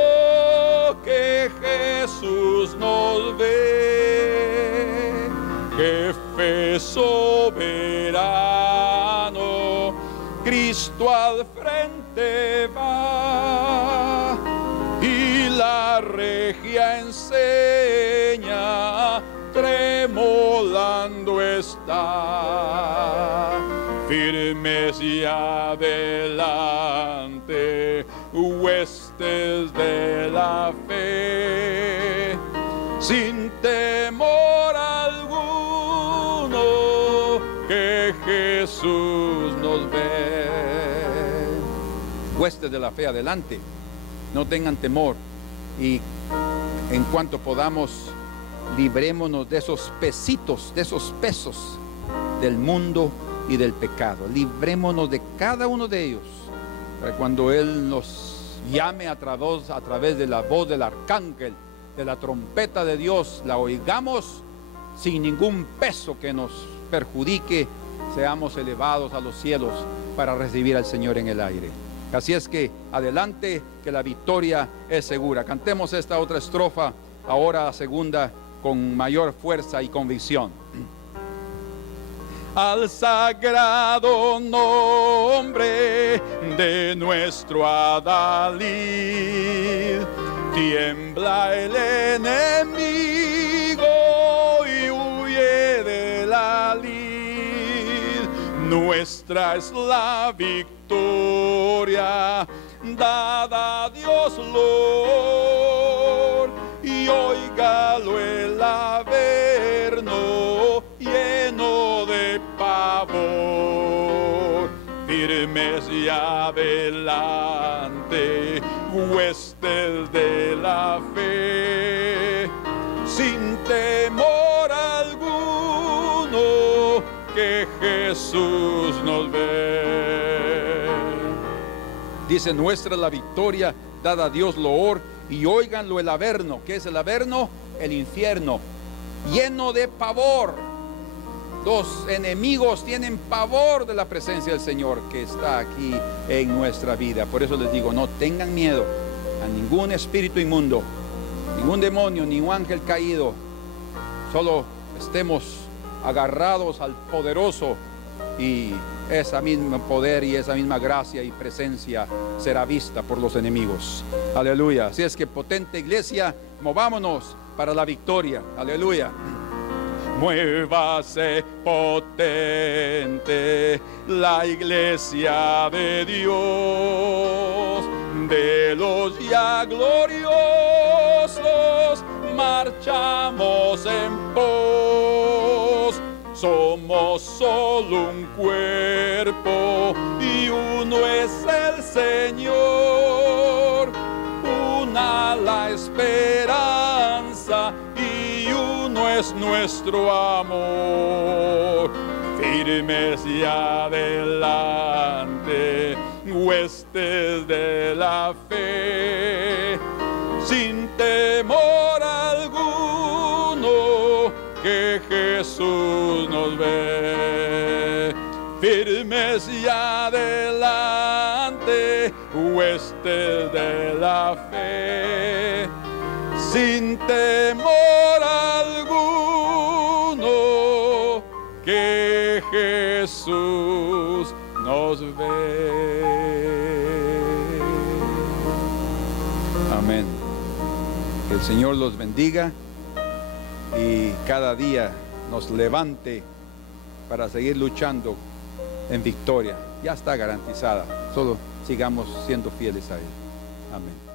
que Jesús nos ve, jefe soberano, Cristo al frente va, y la regia enseña, tremolando está. Firmes y adelante, huestes de la fe, sin temor alguno, que Jesús nos ve. Huestes de la fe, adelante, no tengan temor, y en cuanto podamos, librémonos de esos pesitos, de esos pesos del mundo y del pecado. Librémonos de cada uno de ellos, para cuando Él nos llame a través de la voz del arcángel, de la trompeta de Dios, la oigamos sin ningún peso que nos perjudique, seamos elevados a los cielos para recibir al Señor en el aire. Así es que adelante, que la victoria es segura. Cantemos esta otra estrofa, ahora la segunda, con mayor fuerza y convicción. Al sagrado nombre de nuestro Adalid, tiembla el enemigo y huye de la lid. Nuestra es la victoria, dada a Dios Lord, y óigalo el averno lleno de pavor. Firmes y adelante, huestes de la fe, sin temor alguno, que Jesús nos ve. Dice, nuestra es la victoria, dada a Dios loor, y óiganlo el averno. ¿Qué es el averno? El infierno, lleno de pavor. Los enemigos tienen pavor de la presencia del Señor que está aquí en nuestra vida. Por eso les digo, no tengan miedo a ningún espíritu inmundo, ningún demonio, ningún ángel caído. Solo estemos agarrados al poderoso, y ese mismo poder y esa misma gracia y presencia será vista por los enemigos. Aleluya. Así es que, potente iglesia, movámonos para la victoria. Aleluya. Muévase potente la iglesia de Dios, de los ya gloriosos marchamos en pos. Somos solo un cuerpo y uno es el Señor, una la esperanza y uno es nuestro amor. Firmes y adelante, huestes de la fe, sin temor alguno, que Jesús nos ve. Firmes y adelante, huestes de la fe, sin temor alguno, que Jesús nos ve. Amén. Que el Señor los bendiga y cada día nos levante para seguir luchando en victoria. Ya está garantizada. Solo sigamos siendo fieles a Él. Amén.